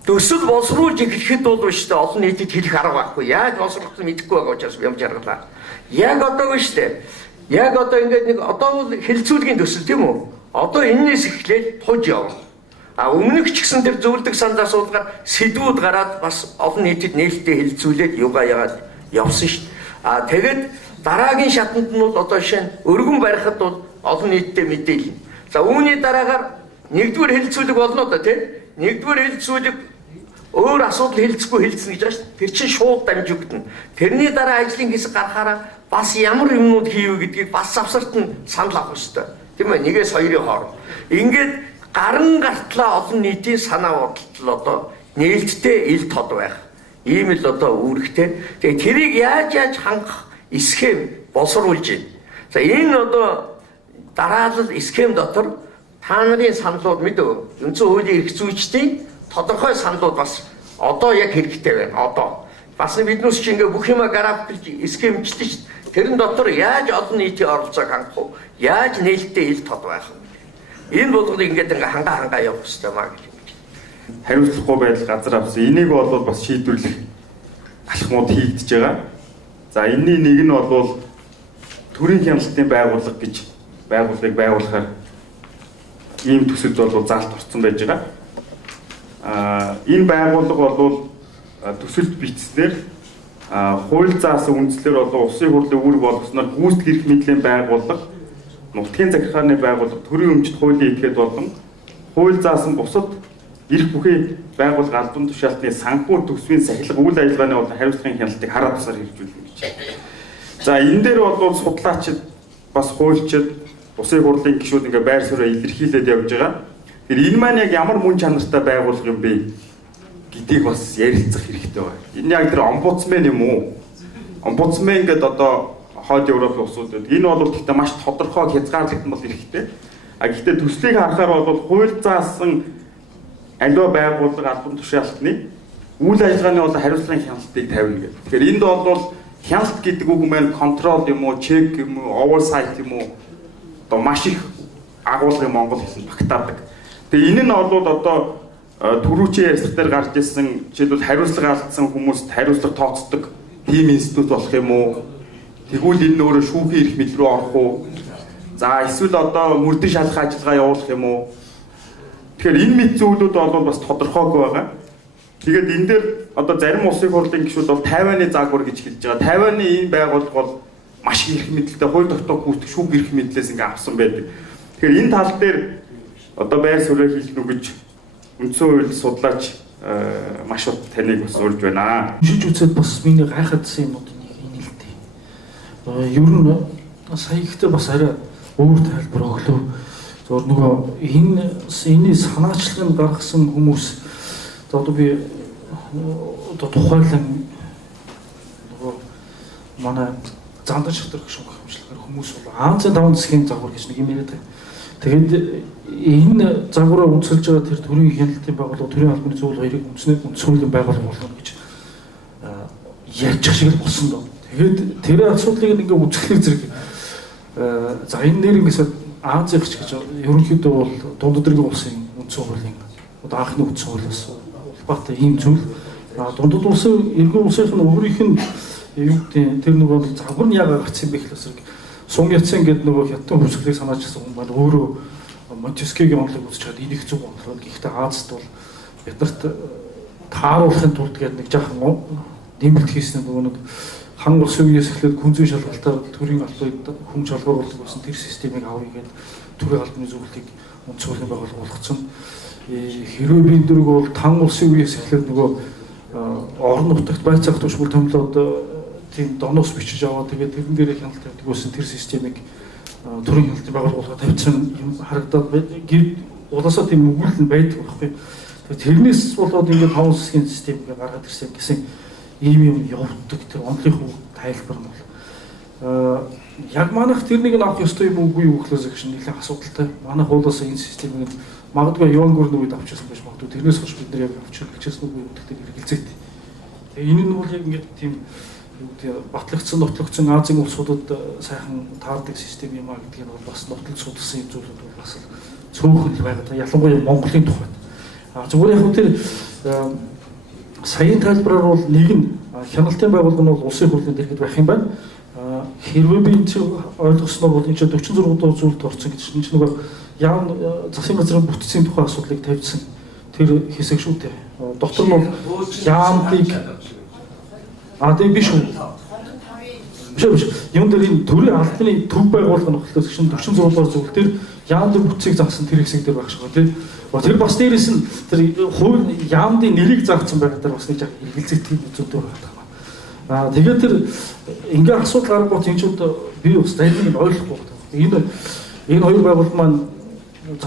төсөл боловсруулж эхлэхэд бол шүү дээ олон нийтэд хэлэх арга байхгүй. Яаж боловсруулах нь мэдэхгүй байгаа учраас юм жаргалаа. Яг одоо шүү дээ. Яг одоо ингээд нэг одоо бол хэлцүүлгийн төсөл тийм үү? Одоо энэс эхлээд туж явна. Өмнөх ч гэсэн тэр зөвлөдөг санал асуулгаар сэдвүүд гараад бас олон нийтэд нээлттэй хэлцүүлээд юугаа яагаад явсан шүү дээ. Тэгээд дараагийн шатанд нь бол одоо жишээ нь өргөн барихад бол олон нийтэд мэдээлнэ. За үүний дараагаар нэгдүгээр хэлцүүлэг болно да тийм. Нэгдүгээр хэлцүүлэг өөр асуудал хэлцэхгүй хэлцэн гэж байна шүү дээ. Тэр чинь шууд дамжигдана. Тэрний дараа ажлын хэсэг гарахаараа бас ямар юмнууд хийв гэдгийг бас завсарт нь санал авах ёстой. Тийм ээ, нэгээс хоёрын хооронд. Ингээд гаран гартлаа олон нийтийн санаа бодлол одоо нээлттэй ил тод байх. Ийм л одоо үүрэгтэй. Тэгээ тэрийг яаж хангах схем боловсруулж байна. За энэ одоо дараалал схем дотор та нарын саналууд мэдв. Үндсэн хуулийн эрх зүйчдийн тодорхой саналууд бас одоо яг хэрэгтэй байна. Одоо бас биднээс чи ингээ бүх юма график схемчлээ шүү дээ. Тэрэн дотор яаж олон нийтийн оролцоог хангах вэ? Яаж нээлттэй ил тод байх вэ? Энэ болгоныг ингээ хангаа явах хэрэгтэй маа гэж. Хариуцлахгүй байдал газар авсан. Энийг бол бас шийдвэрлэх алхмууд хийгдэж байгаа. За энэний нэг нь бол төрийн хяналтын байгууллага гэж байгууллагыг байгуулахаар ийм төсөлд бол заалт орсон байж байгаа. Энэ байгууллага бол төсөлд бичснээр хууль заасан үндслээр бол улсын хурлын үүрэг болгосноор гүйцэтгэх эрх мэдлийн байгууллага, нутгийн захиргааны байгууллага, төрийн өмчт хуулийн этгээд болгон хууль заасан бусад эрх бүхий байгууллага албан тушаалтны санхүү төсвийн сахилга үйл ажиллагааны болон хариуцлагын хяналтыг хараа тусаар хэрэгжүүлнэ гэж. За энэ дээр бол судлаачид бас хуульчид улсын хурлын гишүүд ингээ байр суурьа илэрхийлээд явж байгаа. Тэр энэ маань яг ямар мөн чанартай байгууллага юм бэ гэдгийг бас ярилцах хэрэгтэй байна. Энэ яг тэр омбудсмен юм уу? Омбудсмен гэдэг одоо хойд Европын улсууд байдаг. Энэ бол гэхдээ маш тодорхой хязгаарлагдмал хэрэгтэй. Гэхдээ төслийг харахаар бол хууль заасан аливаа байгууллага албан тушаалтны үйл ажиллагааны бол хариуцлагын хяналтыг тавина гэдэг. Тэгэхээр энд бол хяналт гэдэг үг маань контрол юм уу, чек юм уу, оверсайт юм уу одоо маш их агуулгын монгол хэлэнд багтаадаг. Тэгээ энэ нь бол одоо түрүүчийн ярилцлага дээр гарч ирсэн жишээлбэл хариуцлага алдсан хүмүүст хариуцлага тооцдог тийм институт болох юм уу? Тэгвэл энэ өөрөө шүүхийн эрх мэдэл рүү орох уу? За эсвэл одоо мөрдөн шалгах ажиллагаа явуулах юм уу? Тэгэхээр энэ мэт зүйлүүд бол бас тодорхойгүй байгаа. Тэгээд энэ дээр одоо зарим улсын хурлын гишүүд бол Тайваны загвар гэж хэлж байгаа. Тайваны энэ байгууллага бол маш их эрх мэдэлтэй хууль тогтоох гүйцэтгэх шүүх эрх мэдлээс ингээ авсан байдаг. Тэгэхээр энэ тал дээр одоо байр суурь хийлгэнэ гэж үндсэн хууль судлаач маш их таныг бас урьж байна. Шиж үзээд бас миний гайхагдсан юмнуудын нэг л дээ. Ер нь сая ихтэй бас арай өөр тайлбар өглөө. Зөвхөн нөгөө энэ санаачлагыг гаргасан хүмүүс одоо би одоо тухайлан нөгөө манай зандаж шатар гэх хэмжлэгээр хүмүүс бол Азийн даван засгийн загвар гэж нэг юм яриад байна. Тэгээд энэ загвараа үнэлж байгаа тэр төрийн хяналтын байгууллага төрийн албаны зүйл хоёрыг үндсүүлийн байгууллага болно гэж ярьж шиг л болсон доо. Тэгээд тэр асуудлыг ингээ үзэхлээр зэрэг за энэ нэр ингээс Азийн гэж ерөнхийдөө бол дунд өдргийн улсын үндсэн хуулийн одоо анхны үндсэн хуулиас улбаатай ийм зүйл дундад улсын иргэн улсынх нь өөрийнх нь юу гэдэг тэр нөгөө загвар нь яагаад гарсан бэ гэхлээс сун яцсан гэдэг нөгөө хятад хөвсгөлийг санаачсан хүн маань өөрөө Монтескигийн онолыг үзэж чад энийг зүг онолоо. Гэхдээ Азад бол биднэрт тааруулахын тулд гэдэг нэг жаахан нэмэлт хийсэн нөгөө нэг хан улсын үеэс эхлээд күнзүү шалгалтаар төрийн албыг хүн шалгуулдаг болсон тэр системийг авъя гэдэг төрийн албаны зөвлөлийг үндсүүлийн байгууллага болгоцсон. Хэрвээ би дөрөг бол тан улсын үеэс эхлээд нөгөө орон нутагт байцаах төвшмөл томлоод тийм доноос бичиж аваад тэгээд тэрэн дээр хяналт тавьдаг болсон тэр системийг төрийн хяналтын байгууллага тавьсан юм харагдаад улаасаа тийм өгүүлэл нь байдаг байхгүй. Тэгээд тэрнээс болоод ингээд таван засгийн системийг гаргаад ирсэн гэсэн ийм юм явагддаг тэр онлын тайлбар нь бол яг манайх тэрнийг нь авах ёстой юм уугүй юу гэхлээс гэж нэлээд асуудалтай. Манай хуулиас энэ системийг магадгүй Йон Гүрний үед авчихсан байж магадгүй тэрнээс хойш бид нэр яг авчих гэжсэн үгүй гэдэгт хэрэгэлзээт. Тэгээ энэ нь бол яг ингээд тийм батлагдсан Азийн улсуудад сайхан таардаг систем юм а гэдгийг нь бол бас нотолж судалсан юм зүйлүүд бол бас цөөхөн л байгаа. Ялангуяа Монголын тухайд. Зүгээр яг тэр саяын тайлбараар бол нэг нь хяналтын байгууллага нь бол улсын хурлын дэргэд байх юм байна. Хэрвээ би энэ ойлгосноор бол энэ 46 дахь зүйлд орсон гэж энэ нөгөө яам засгийн газрын бүтцийн тухай асуудлыг тавьсан тэр хэсэг шүү дээ. Дотор нь яамдыг тийм биш үү? Биш. Юм дээр энэ төрийн албаны төв байгууллага нь болохоор шин 46 дугаар зөвлөл тэр яамдын бүтцийг заасан тэр хэсэг дээр байх шиг байна тийм. Тэр бас дээрээс нь тэр хууль яамдын нэрийг заасан байгаа дээр бас нэг жаа хэрэгэлзээтэй зүйлүүд байна. Тэгээд тэр ингээ асуудал гаргах хэмжүүд би бас тайлбарыг ойлгохгүй байна. Энэ хоёр байгууллага маань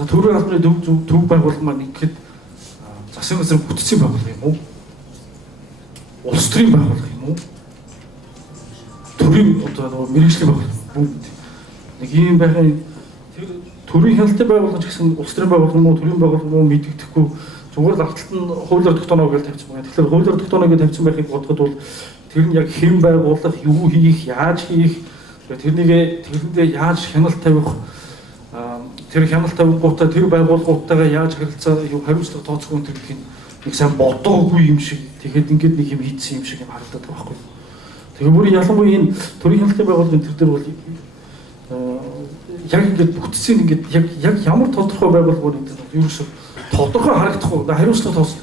төрийн албаны төв байгууллага маань ихэд засгийн газрын бүтцийн байгууллага юм уу? Улс төрийн байгууллага юм уу? Төрийн одоо мэргэжлийн байгууллага бүгд нэг ийм байхын тэр төрийн хяналтын байгууллага ч гэсэн улс төрийн байгууллага юм уу, төрийн байгууллага юм уу мэдэгдэхгүй зүгээр л авталт нь хуулиар тогтооно гэж тавьсан байна. Тэгэхээр хуулиар тогтооно гэж тавьсан байхыг бодоход бол тэр нь яг хэн байгуулах, юу хийх, яаж хийх, тэрэндээ яаж хяналт тавих, тэр хяналт тавингуудаа тэр байгууллагуудтайгаа яаж харилцаа, хариуцлага тооцох энэ гэх нэг сайн бодоогүй юм шиг тэгэхэд ингээд нэг юм хийсэн юм шиг юм харагдаад байгаа байхгүй. Тэгээ бүр ялангуяа энэ төрийн хяналтын байгууллагын тэр дээр бол яг ингээд бүтцийн ингээд яг ямар тодорхой байгууллагууд энэ ерөөсөө тодорхой харагдахгүй хариуцлага тооцох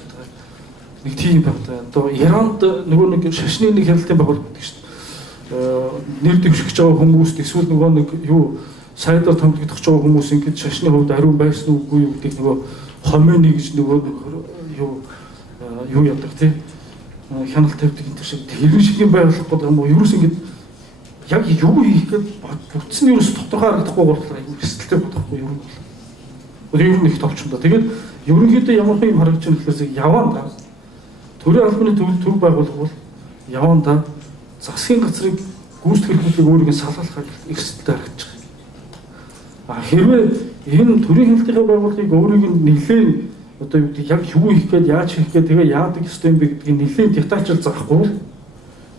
нэг тийм байна. Одоо Иранд нөгөө нэг шашны нэг хяналтын байгууллага гэдэг шүү дээ. Нэр дэвшигч байгаа хүмүүст эсвэл нөгөө нэг юу сайдаар томдогдох байгаа хүмүүс ингээд шашны хувьд ариун байсан уугүй юу гэдэг нөгөө хомёны гэж нөгөө юу яадаг тийм хяналт тавьдаг энэ шиг тэрэн шиг юм байрлах гэдэг юм уу ерөөс ингэж яг юу хийх гээд бүтц нь ерөөс тодорхой харагдахгүй болтлоо аюу хэсэлтэй бодохгүй ер нь бол ер нь их товчондоо тэгээд ерөнхийдөө ямар юм харагдаж байгаа гэхээс яваа да төрийн албаны төв байгуулах бол яваа да засгийн газрыг гүйцэтгэх хэлбэрийг өөрийгөө салгахаар эрсдэлтэй харагдаж байгаа. Хэрвээ энэ төрийн хяналтын байгууллагыг өөрийг нь нэлээд одоо юу гэдэг яг юу хийх гээд яаж хийх гээд тэгээ яадаг ёстой юм бэ гэдгийг нэлээд детальчл заахгүй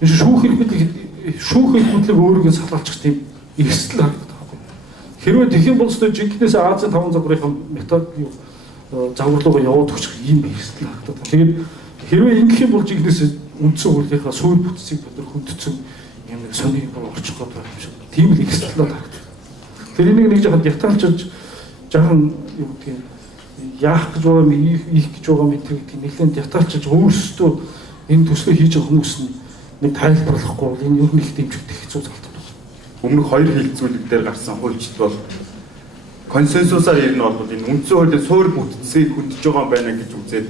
энэ шүүх хэлбэрлэг өөрийгөө салгаалчих тийм эрсдэл харагддаг байхгүй. Хэрвээ тэгэх юм бол өстой жинхнээс Азийн 5 загварын метод юу загварлуугаа яваад өгчих юм эрсдэл харагддаг. Тэгээд хэрвээ ингэх юм бол жинхнээс үндсэн хуулийнхаа суур бүтцийг бид нар хүндцэн юм нэг сони бол орчих гээд байгаа юм шиг. Тийм л эрсдэл харагддаг. Тэр энийг нэг жоохон детальчилж жоохон юу гэдэг яах гэж байгаа юм ийх гэж байгаа юм гэдэг нэлээд детальчилж өөрсдөө энэ төслөө хийж байгаа хүмүүс нэг тайлбарлахгүй бол энэ юу нэг дэмжигдэх хэцүү залт байна. Өмнөх хоёр хилцүүлэг дээр гарсан хуульчид бол консенсусаар ирнэ бол энэ үндсэн хуулийн суур бүтцийг хөндөж байгаа юм байна гэж үзээд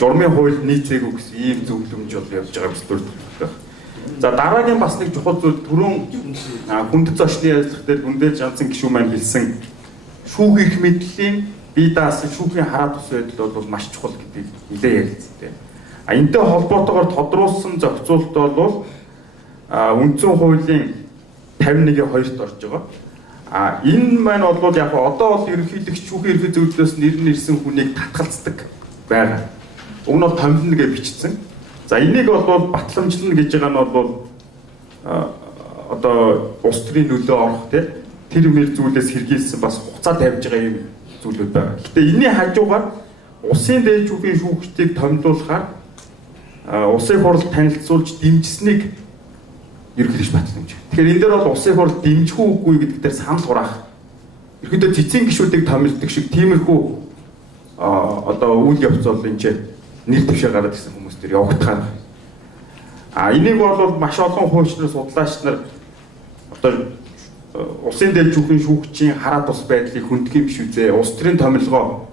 журмын хууль нийцээгүй гэсэн ийм зөвлөмж бол явж байгаа гэж дүрдэх. За дараагийн бас нэг чухал зүйл түрүүн хүндэт зочны ярилцлага дээр Гүндэл Жанцан гишүүн маань хэлсэн шүүх эрх мэдлийн бие даасан шүүхийн хараа тус байдал бол маш чухал гэдгийг нэлээд ярилцсан. Энтэй холбоотойгоор тодруулсан зохицуулт бол үндсэн хуулийн 51-ийн 2-т орж байгаа. Энэ маань бол яг одоо бол ерөнхийлөгч шүүхийн ерхий зөвлөлөөс нэрсэн хүнийг татгалздаг байгаа. Уг нь бол томилно гэж бичсэн. За энийг бол батламжлна гэж байгаа нь бол одоо улс төрийн нөлөө орох тэр мэр зүйлээс хэрглэсэн бас хугацаа тавьж байгаа юм зүйлүүд байна. Гэтэ энэний хажуугаар улсын дээд шүүхийн шүүгчдийг томилуулахаар улсын хурал танилцуулж дэмжсэнийг ерөнхийлөгч батламж. Тэгэхээр энэ дээр бол улсын хурал дэмжих үгүй гэдэг дээр санал хураах. Ерөнхийдөө цэцгийн гишүүдийг томилдог шиг тиймэрхүү одоо үйл явц бол энэ ч нэр дэвшээ гараад ирсэн хүмүүс төр явагдахаар. Энийг бол маш олон хуульч нар судлаач нар одоо улсын дээд шүүхийн шүүгчийн хараа тус байдлыг хөндөг юм биш үзээ. Улс төрийн томилгоо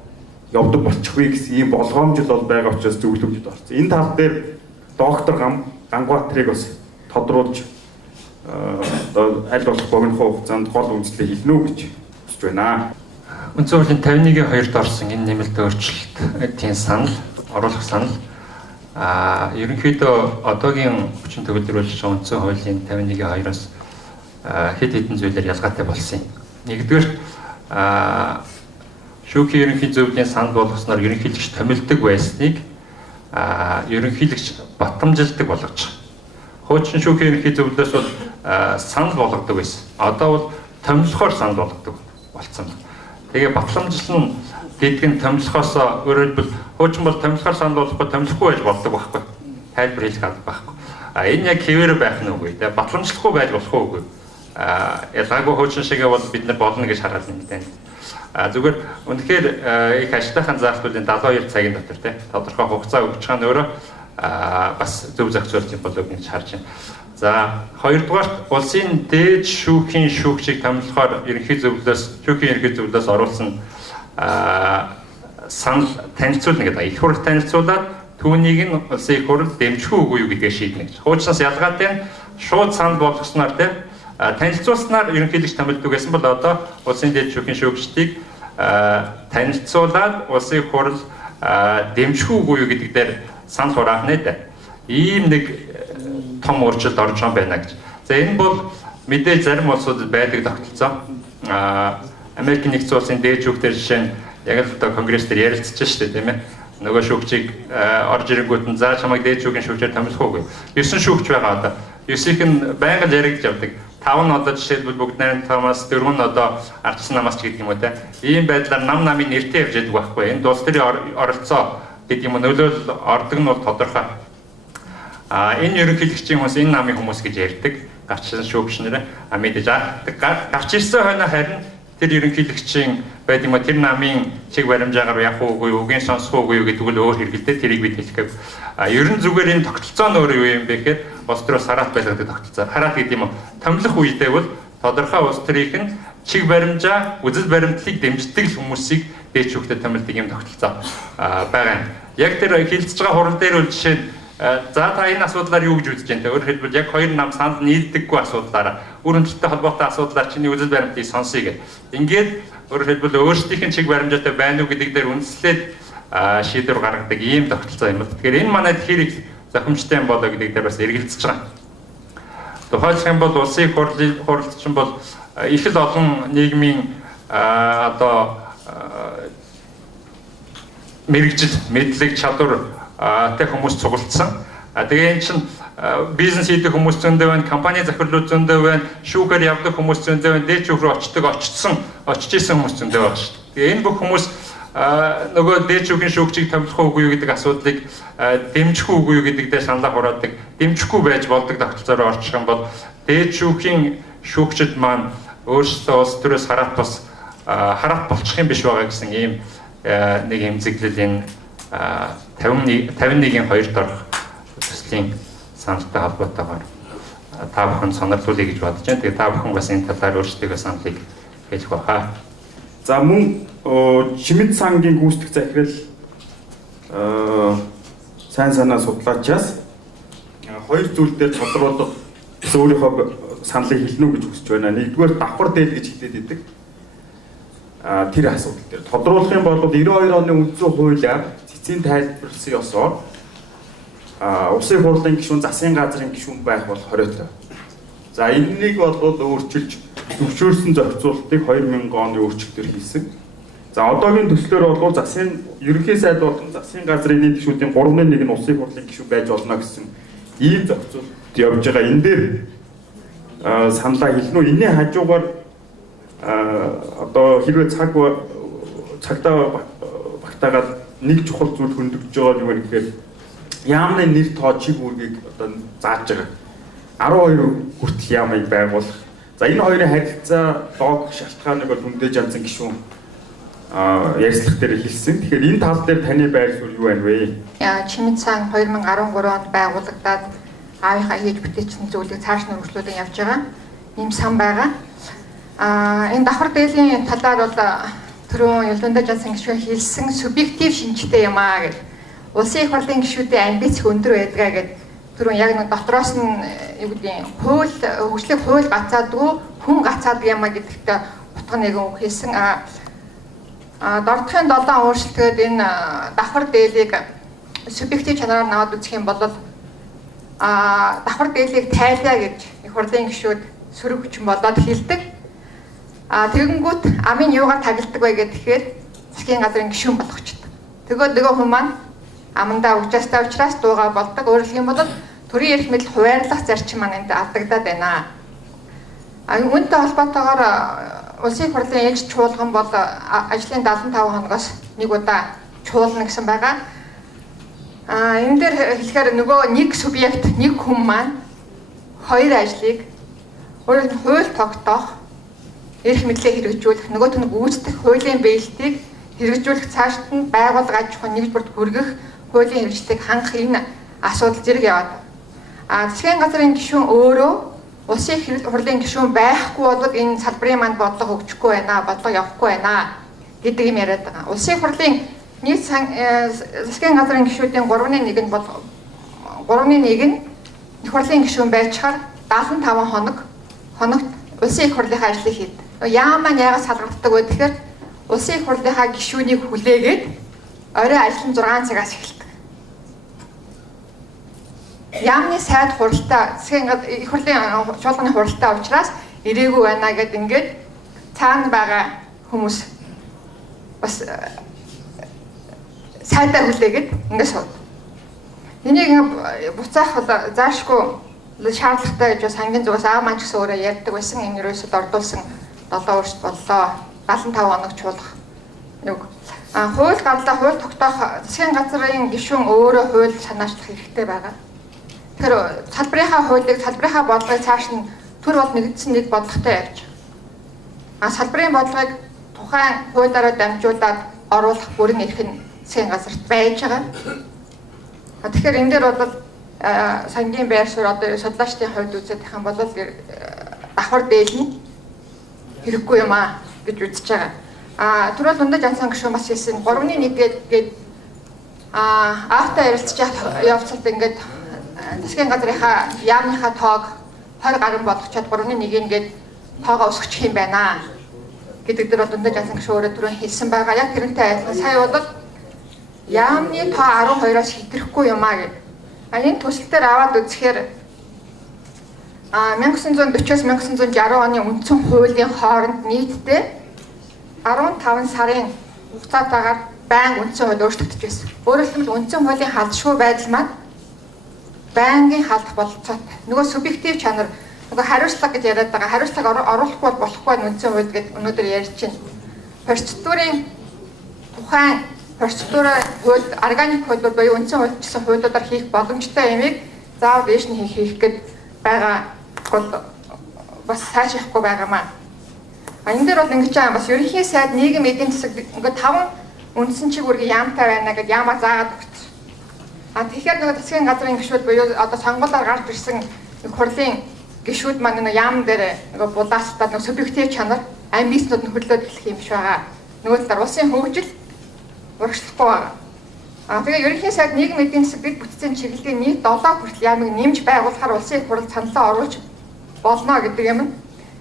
явдаг болчихвээ гэсэн ийм болгоомжл бол байгаа учраас зөвлөмжөд орсон. Энэ тал дээр доктор Гангбаатарыг бас тодруулж одоо аль болох богино хугацаанд гол үндэслэл хэлнэ үү гэж хүсэж байна. Үндсэн хуулийн 51-ийн 2-д орсон энэ нэмэлт өөрчлөлтийн санал, оруулах санал ерөнхийдөө одоогийн хүчин төгөлдрүүлж байгаа үндсэн хуулийн 51-ийн 2-оос хэд хэдэн зүйлээр ялгаатай болсон юм. Нэгдүгээр шүүхийн ерөнхий зөвлөлийн санал болгосноор ерөнхийлөгч томилдог байсныг ерөнхийлөгч батламжилдаг болгож байгаа. Хуучин шүүхийн ерөнхий зөвлөлөөс бол санал болгодог байсан. Одоо бол томилохоор санал болгодог болсон. Тэгээ батламжлал нь гэдэг нь томилохоос өөрөөр хэлбэл хуучин бол томилохоор санал болгохгүй томилохгүй байж болдог байхгүй. Тайлбар хэлэх алба байхгүй. Энэ яг хэвээр байх нь үгүй. Тэгээ батламжлахгүй байж болох үгүй. Ялгаагүй хуучин шигээ бол бид нар болно гэж хараад байна гэдэг. Зүгээр үнэхээр их ажлынхаа заалтуудын 72 цагийн дотор тодорхой хугацаа өгч байгаа нь өөрөө бас зөв зохицуулт болов гэж харж байна. За хоёрдугаарт улсын дээд шүүхийн шүүгчийг томилохоор ерөнхий зөвлөлөөс шүүхийн ерөнхий зөвлөлөөс оруулсан санал танилцуулна гэдэг. Их хурл танилцуулаад түүнийг нь улсын их хурл дэмжих үгүй юу гэдгийг шийднэ гэж. Хуучнаас ялгаатай нь шууд санал болгосноор танилцуулснаар ерөнхийлөгч томилдог байсан бол одоо улсын дээд шүүхийн шүүгчдийг танилцуулаад улсын их хурл дэмжих үгүй юу гэдэг дээр санал хураах нэ. Ийм нэг том өөрчлөлт орж байгаа байна гэж. За энэ бол мэдээж зарим улсуудад байдаг тогтолцоо. Америкийн нэгдсэн улсын дээд шүүгтэр жишээ нь яг л одоо конгресс дээр ярилцж шүү дээ, тийм ээ. Нөгөө шүүгчийг орж ирэнгүүт нь заа чамайг дээд шүүгийн шүүгчээр томилох уугүй. 9 шүүгч байгаа одоо. 9-ийнх нь байнга л яригдж явдаг. 5 нь одоо жишээлбэл бүгд найран тамаас 4 нь одоо ардчсан намаас ч гэдэг юм уу те. Ийм байдлаар намын нэртэй явж яадаг байхгүй. Энэ улс төрийн оролцоо гэдэг юм нөлөөлөл ордог нь бол тодорхой. Энэ ерөнхийлөгчийн хүмүүс энэ намын хүмүүс гэж ярьдаг. Гарчсан шүүгч нэрээ мэдээж гарч ирсэн хойно харин тэр ерөнхийлөгчийн байд юм тэр намын чиг баримжаагаар явах уугүй үгийн сонсох уугүй гэдэг нь өөр хэрэгэлтэй тэрийг бид хэлэх. Ер нь зүгээр энэ тогтолцоо нь өөр юу юм бэ гэхээр улс төрөөс хараат байлгадаг тогтолцоо. Хараат гэдэг юм томилох үедээ бол тодорхой улс төрийнх нь чиг баримжаа үзэл баримтлалыг дэмждэг хүмүүсийг дээд шүүгтээ томилдог юм тогтолцоо байгаа юм. Яг тэр хилцэж байгаа хурал дээр үл жишээ нь за та энэ асуудлаар юу гэж үзэж байна те. Өөрөөр хэлбэл яг хоёр нам санал нийлдэггүй асуудлаараа үр хөндлөлтөй холбоотой асуудлаар чиний үзэл баримтыг сонсъё гэдэг. Ингээд өөрөөр хэлбэл өөрсдийнх нь чиг баримжаатай байна уу гэдэг дээр үндэслээд шийдвэр гаргадаг ийм тогтолцоо юм бол. Тэгэхээр энэ манайд хэрэг зохимжтой юм болоо гэдэг дээр бас эргэлзэж байгаа. Тухайлх юм бол улсын их хурлд чинь бол их л олон нийгмийн одоо мэрэгжил, мэдлэг, чадвар тэй хүмүүс цуглдсан. Тэгээ энэ чинь бизнес хийдэг хүмүүс зөндөө байна, компани захирлууд зөндөө байна, шүүхээр явдаг хүмүүс зөндөө байна, дээд шүүх рүү очиж исэн хүмүүс зөндөө байна шүү дээ. Тэгээ энэ бүх хүмүүс нөгөө дээд шүүхийн шүүгчийг томилох уугүй юу гэдэг асуудлыг дэмжих уугүй юу гэдэг дээр саналаа хураадаг, дэмжихгүй байж болдог тогтолцоороо орчих юм бол дээд шүүхийн шүүгчид маань өөрсдөө улс төрөөс хараат болчих юм биш байгаа гэсэн ийм нэг хэмжиглэл энэ 51-ийн 2-д орох төслийн саналтай холбоотойгоор та бүхэн сонирхуулъя гэж бодож байна. Тэгээ та бүхэн бас энэ талаар өөрсдөө саналыг хэлэх байхаа. За мөн Чимэд сангийн гүйцэтгэх захирал сайн санаа судлаачаас хоёр зүйл дээр тодруулах өөрийнхөө саналыг хэлнэ үү гэж хүсэж байна. Нэгдүгээр давхар дээл гэж хэлээд идэг. Тэр асуудал дээр тодруулах юм бол 92 оны үндсэн хуулиар цэцгийн тайлбарлсан ёсоор улсын хурлын гишүүн засгийн газрын гишүүн байх бол 20-той. За энэнийг бол өөрчилж зөвшөөрсөн зохицуултыг 2000 оны өөрчлөлтөөр хийсэн. За одоогийн төслөөр бол засгийн ерөнхий сайд болон засгийн газрын нийт гишүүдийн 3/1 нь улсын хурлын гишүүн байж болно гэсэн ийм зохицуулт явж байгаа. Энэ дээр саналаа хэлнэ үү? Энэний хажуугаар одоо хэрвээ цагтаа багтаагаад нэг чухал зүйл хөндөгдөж байгаа юм гэхээр яамны нэр тоо чиг үүргийг одоо зааж байгаа. 12 хүртэл яамыг байгуулах. За энэ хоёрын харилцаа логик шалтгааныг бол Дүндээ Жанцан гишүүн ярьцлах дээр хэлсэн. Тэгэхээр энэ тал дээр таны байр суурь юу байна вэ? Чимэд сан 2013 онд байгуулагдаад аавынхаа хийж бүтээсэн зүйлийг цааш нь өргөжлүүлэн явж байгаа. Ийм сан байгаа. Энэ давхар дээлийн талаар бол түрүүн Дүндээ Жанцан гишүүн хэлсэн субъектив шинжтэй юм аа гэж. Улсын их хурлын гишүүдийн амбиц өндөр байдгаа гэдэг түрүүн яг нэг дотроос нь юу гэдэг хууль хөгжлийг хууль гацаадгүй хүн гацаадаг юм а гэдэгтээ утга нэгэн үг хэлсэн. Дордохын 7 өөрчлөлтөд энэ давхар дээлийг субъектив чанараар наваад үзэх юм бол давхар дээлийг тайлаа гэж их хурлын гишүүд сөрөг хүчин болоод хэлдэг. Тэгэнгүүт амын юугаар тагилдаг вэ гэхээр засгийн газрын гишүүн болгочтой. Тэгвэл нөгөө хүн маань амандаа угчаастай учраас дуугаа болдог. Өөрөлдөх юм бол төрийн эрх мэдэл хуваарлах зарчим маань энд алдагдаад байна. Үүнтэй холбоотойгоор улсын хурлын ээлж чуулган бол ажлын 75 хоногоос нэг удаа чуулна гэсэн байгаа. Энэ дээр хэлэхээр нөгөө нэг субъект, нэг хүн маань хоёр ажлыг өөрөөр нь хууль тогтоох, эрх мэдлээ хэрэгжүүлэх, нөгөөт нь гүйцэтгэх хуулийн бэлтгийг хэрэгжүүлэх, цаашд нь байгууллага аж ахуйн нэгдүгürt хүргэх хуулийн хэрэгжлийг хангах энэ асуудал зэрэг яваад. Засгийн газрын гишүүн өөрөө улсын их хурлын гишүүн байхгүй бол энэ салбарын манд бодлого өгчихгүй байна, бодлого явахгүй байна гэдэг юм яриад байгаа. Улсын их хурлын нийт засгийн газрын гишүүдийн 3/1 нь бол 3/1 нь их хурлын гишүүн байчаар 75 хоногт улсын их хурлынхаа ажлыг хийдэг. Яамаа яагаад салгагддаг вэ гэхээр улсын их хурлынхаа гишүүнийг хүлээгээд орой ажил нь 6 цагаас эхэлдэг. Яамны сайд хуралтай засгийн их хурлын чуулганы хуралтай учраас ирээгүй байна гэд ингээд цаана байгаа хүмүүс бас сайдаа хүлээгээд ингээд сууд. Энийг буцаах заашгүй шаардлагатай гэж бас хамгийн зүгээс аа маань ч гэсэн өөрөө ярьдаг байсан. Энэ ерөөсөд ордуулсан 7 өөрчлөлт боллоо. 75 хоног чуулгах. Хууль гарлаа, хууль тогтоох засгийн газрын гишүүн өөрөө хууль санаачлах хэрэгтэй байгаа. Тэгэхээр салбарынхаа хуулийг, салбарынхаа бодлогыг цааш нь төр бол нэгдсэн нэг бодлоготой явж байгаа. Салбарын бодлогыг тухайн хуулиараа дамжуулаад оруулах бүрэн эрх нь засгийн газарт байж байгаа. Тэгэхээр энэ дээр бол сангийн байр суурь одоо судлаачдын хувьд үзэх юм бол давхар дээл нь хэрэггүй юм аа гэж үзэж байгаа. Түрүүл Дүндээ Жанцан гишүүн бас хэлсэн 3/1 гээд автаа ярилцж явцад ингээд засгийн газрынхаа яамныхаа тоог 20 гаруй болгочоод 3/1 гээд тоогоо өсгөчих юм байна гэдэг дээр бол Дүндээ Жанцан гишүүн өөрөө түрүү хэлсэн байгаа. Яг тэрнтэй адилхан сая бол яамны тоо 12-оос хэтрэхгүй юм аа гэдэг. Энэ төсөл дээр аваад үзэхээр 1940-с 1960 оны үндсэн хуулийн хооронд нийтдээ 15 сарын хугацаатаагаар байнга үндсэн хууль өөрчлөгдөж байсан. Өөрөөр хэлбэл үндсэн хуулийн халдшгүй байдал маань байнгын халдах бололцоотой. Нөгөө субъектив чанар, нөгөө хариуцлага гэж яриад байгаа. Хариуцлага оруулахгүй болохгүй үндсэн хууль гэдэг өнөөдөр ярьж байна. Процедурын тухайн процедурын хууль, органик хуулиуд буюу үндсэн хуульчилсан хуулиудаар хийх боломжтой юмыг заавал дээш нь хийх гээд байгаа бол бас сайжрахгүй байгаамаа. Энэ дээр бол ингэж байгаа бас ерөнхий сайд нийгэм эдийн засаг ингээд 5 үндсэн чиг үүрэг яамтай байна гэдээ яамаа заагаад өгсөн. Тэгэхээр нөгөө засгийн газрын гишүүд буюу одоо сонгуулиар гарч ирсэн хурлын гишүүд маань нөгөө яам дээр нөгөө булаастаад нөгөө субъектив чанар амбицнууд нь хөдлөөд эхлэх юм шиг байгаа. Нөгөө талаар улсын хөгжил урагшлахгүй байгаа. Тэгээ ерөнхий сайд нийгэм эдийн засаг дэд бүтцийн чиглэлийн нийт 7 хүртэл яамыг нэмж байгуулахаар улсын хурал саналаа оруулж болно гэдэг юм.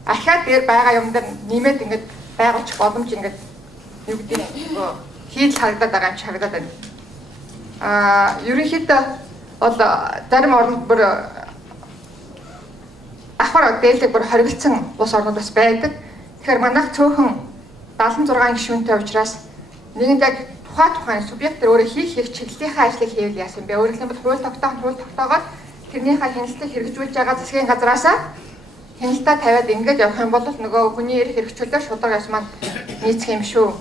Ахаад дээр байгаа юм дээр нэмээд ингээд байгуулчих боломж ингээд юу гэдэг нь хийж харагдаад байгаа юм шиг харагдаад байна. Ерөнхийдөө бол зарим орнууд бүр ахвар дээлэг бүр хоригдсан улс орнууд бас байдаг. Тэгэхээр манайх цөөхөн 76 гишүүнтэй учраас нэгэндээ тухайн субъект өөр хийх чиглэлийнхаа ажлыг хийвэл яасан бэ? Өөрөөр хэлбэл хууль тогтоогоод тэрнийхээ хяналтыг хэрэгжүүлж байгаа засгийн газраасаа хяналтаа тавиад ингэж явах юм бол нөгөө хүний эрх хэрэгжүүлэлт шударга яс маань нийцэх юм шүү.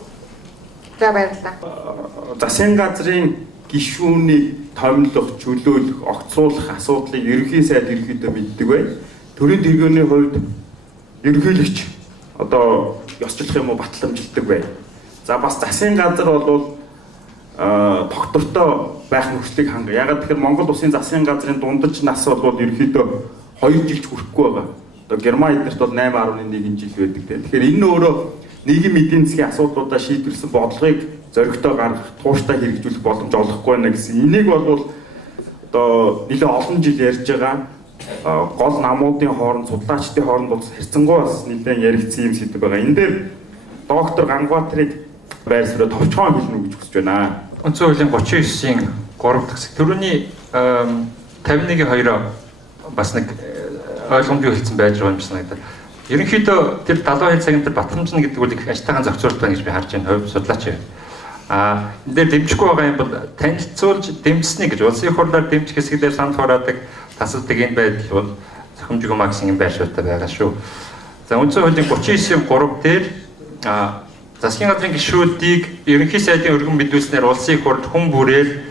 За баярлалаа. Засгийн газрын гишүүнийг томилох, чөлөөлөх, огцруулах асуудлыг ерөнхий сайд ерөнхийдөө мэддэг бай. Төрийн тэргүүний хувьд ерөнхийлөгч одоо ёсчлох юм уу батламжилдаг бай. За бас засгийн газар бол доктортой байх нөхцөлийг ханга. Ягаад гэхээр Монгол Улсын засгийн газрын дундаж нас бол ерөнхийдөө 2 жилч хүрэхгүй байгаа. Одоо Герман эднэрт бол 8.1 жил байдаг. Тэгэхээр энэ өөрөө нийгэм эдийн засгийн асуудлуудаа шийдвэрлсэн бодлогыг зоригтой гаргах, тууштай хэрэгжүүлэх боломж олохгүй байна гэсэн. Энийг бол одоо нэлээд олон жил ярьж байгаа гол намуудын хооронд, судлаачдын хооронд бол хэрцангуй бас нэлээд яригдсан юм сэдв байгаа. Энэ дээр доктор Ганбаатарыг байр суурь товчхон хэлнэ гэж хүсэж байна. Үндсэн хуулийн 39-ийн 3 дахь хэсэг. Төрөний 51-2 бас нэг ойлгомжгүй хэлсэн байж байгаа юм шиг санагдав. Ерөнхийдөө тэр 72 цагийн тэр батламжна гэдэг үгийг ажилтайхан зохицуулалт байна гэж би харж байна. Хувь судлаач. Энэ дээр дэмжихгүй байгаа юм бол танилцуулж дэмжсэний гэж улсын хурлаар дэмжих хэсгээр санал хураадаг тасалдаг энэ байдал бол зохимжгүй максимум байр суурьтай байгаа шүү. За үндсэн хуулийн 39-ийн 3 дээр засгийн газрын гишүүдийг ерөнхий сайдын өргөн мэдүүлснээр улсын хурд хүн бүрээр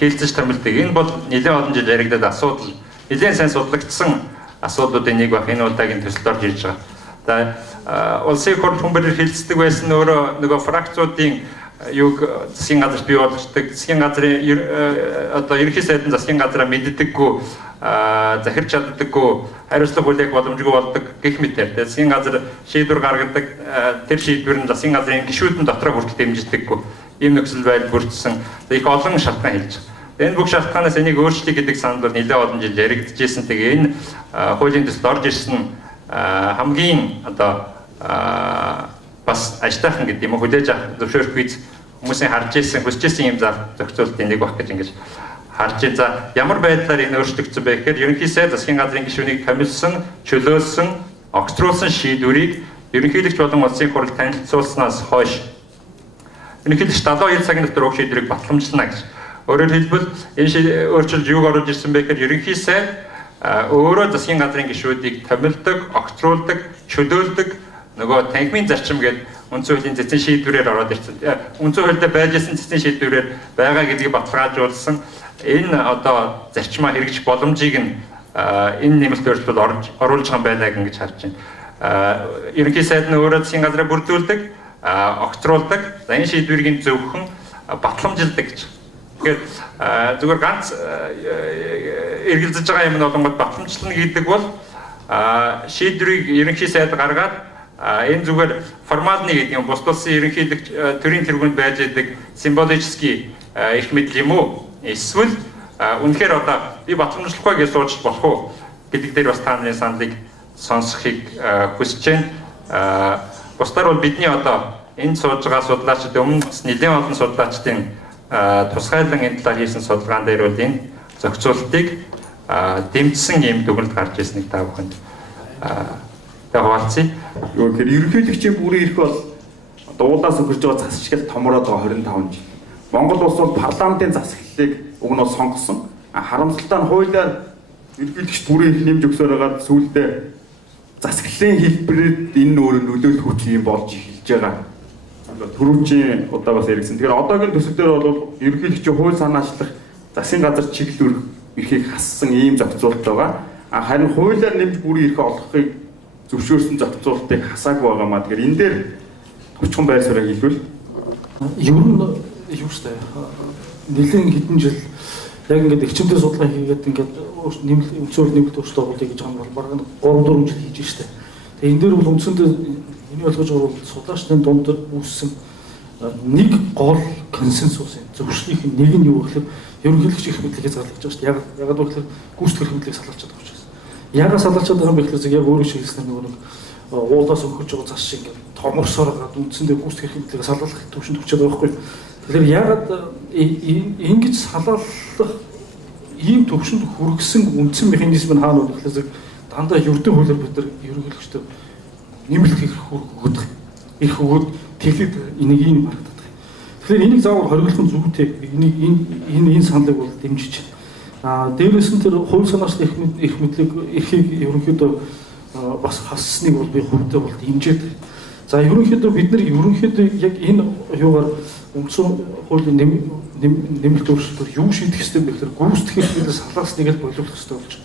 хэлцэж томилдог. Энэ бол нэлээд олон жил яригдаад асуудал нэлээд сайн судлагдсан асуудлуудын нэг байх. Энэ удаагийн төсөлд орж ирж байгаа. За улсын хурд хүн бүрээр хэлцдэг байсан нөгөө фракцуудын юг засгийн газарт бий болгочдөг. Засгийн газрын одоо ерөнхий сайдын засгийн газраа мэддэггүй захирч чаддаггүй хариуцлага хүлээх боломжгүй болдог гэх мэтээр засгийн газар шийдвэр гаргадаг. Тэр шийдвэр нь засгийн газрын гишүүдэн дотроо хүртэл дэмждэггүй ийм нөхцөл байдал бүрдсэн. Их олон шалтгаан хэлж байгаа. Энэ бүх шалтгаанаас энийг өөрчлөе гэдэг санал бол нэлээд олон жил яригдчихсэн. Тэгээ энэ хуулийн төсөлд орж ирсэн хамгийн одоо бас ажилтайхан гэдэг юм уу хүлээж авах зөвшөөрөх үйс хүмүүсийн харж ирсэн хүсэж ирсэн юм зохицуулалтын нэг баг гэж ингэж харж байна. За ямар байдлаар энэ өөрчлөгдсөн бэ гэхээр ерөнхий сайд засгийн газрын гишүүнийг томилсон, чөлөөлсөн, огцруулсан шийдвэрийг ерөнхийлөгч болон улсын хурал танилцуулснаас хойш ерөнхийлөгч 72 цагийн дотор уг шийдвэрийг батламжлана гэж. Өөрөөр хэлбэл энэ өөрчлөлт юуг оруулж ирсэн бэ гэхээр ерөнхий сайд өөрөө засгийн газрын гишүүдийг томилдог, огцруулдаг, чөлөөлдөг нөгөө танхимын зарчим гэдэг үндсэн хуулийн цэцэн шийдвэрээр ороод ирсэн. Үндсэн хуульд байж исэн цэцэн шийдвэрээр байгаа гэдгийг баталгаажуулсан энэ одоо зарчмаа хэрэгжих боломжийг нь энэ нэмэлт өөрчлөлт оруулж байгаа байна гэж харж байна. Ерөнхий сайд нь өөрөө засгийн газраа бүрдүүлдэг, огцруулдаг, за энэ шийдвэрийг зөвхөн батламжилдаг гэж. Тэгэхээр зүгээр ганц эргэлзэж байгаа юм нь олонгод батламжлна гэдэг бол шийдвэрийг ерөнхий сайд гаргаад энэ зүгээр формалны гэдэг юм бус улсын ерөнхийлөгч төрийн тэргуунд байж байдаг символический их мэдл юм уу? Эсвэл үнэхээр одоо би батламжлахгүй гэж сууж болох уу гэдэг дээр бас та нарын саналыг сонсохыг хүсэж байна. Бусдаар бол бидний одоо энэ сууж байгаа судлаачид өмнө бас нэлээд олон судлаачдын тусгайлан энэ талаар хийсэн судалгаан дээр бол энэ зохицуулалтыг дэмжсэн ийм дүгнэлт гарч ирснийг та бүхэнд хаваалцъя. Юу гэхээр ерөнхийлөгчийн бүрийн эрх бол дуулаас өгөрж байгаа засчгал томороод байгаа 25 жил. Монгол улс бол парламентын засаглалыг уг нь бол сонгосон. Харамсалтай нь хуулиар ерөнхийлөгч бүрийн эрх нэмж өгсөөр байгаа сүүлдээ засаглалын хэлбэрээр энэ өөрөөр нөлөөлөх хүч юм болж эхэлж байгаа. Түрүүчийн удаагаас яригдсан. Тэгэхээр одоогийн төсөл дээр бол ерөнхийлөгчийн хууль санаачлах засгийн газар чиглэл эрхийг хассан ийм зохицуулт байгаа. Харин хуулиар нэмж бүрийн эрх олгохыг зөвшөөрсөн зохицуултыг хасаагүй байгаамаа. Тэгэхээр энэ дээр товчхон байр суурийг хэлбэл ер нь юу штэ нэлийн хэдэн жил яг ингээд эрчимтэй судалгаа хийгээд ингээд өнцөөр нэмэлт өөрчлөлт оруулах гэж байгаа бол бараг 3-4 жил хийж штэ. Тэгээ энэ дээр бол үндсэндээ миний ойлгож байгаа бол судлаачдын дунд үүссэн нэг гол консенсус юм. Зөвшөөрөх нэг нь юу гэхээр ерөнхийлөгч эрх мэдлэгийг залгаж байгаа штэ. Яг гэвэл гүйцэтгэх эрх мэдлийг салгаж чадах учраас. Яагаад салгаж чадах юм бэ гэхээр яг өөрөө шийдсэн нэг уулаас өгч байгаа зас шиг ингээд томорсоор гад үндсэндээ гүйцэтгэх эрх мэдлийг салгах төвшөнд хүчээд байгаа байхгүй. Тэгэхээр яагаад ингэж салгах ийм төвшөнд хүргэсэн үндсэн механизм нь хаана вэ гэхээр дандаа ердөө хуулиар бид нар ерөнхийлөгчдөд нэмэлт эрх өгөөд тэглээд энийг ийм харагдаад байна. Тэгэхээр энийг заавал хориглох нь зүйтэй. Энэ саналыг бол дэмжиж байна. Дээрээс нь тэр хууль санаачлах эрх мэдлийг эрхийг ерөнхийдөө бас хассаныг бол би хувьдаа бол дэмжиж байна. За ерөнхийдөө бид нар яг энэ юугаар үндсэн хуулийн нэмэлт өөрчлөлтөөр юу шийдэх ёстой бэ гэхээр гүйцэтгэх эрх мэдлийг салгаасныг л боловсруулах ёстой болж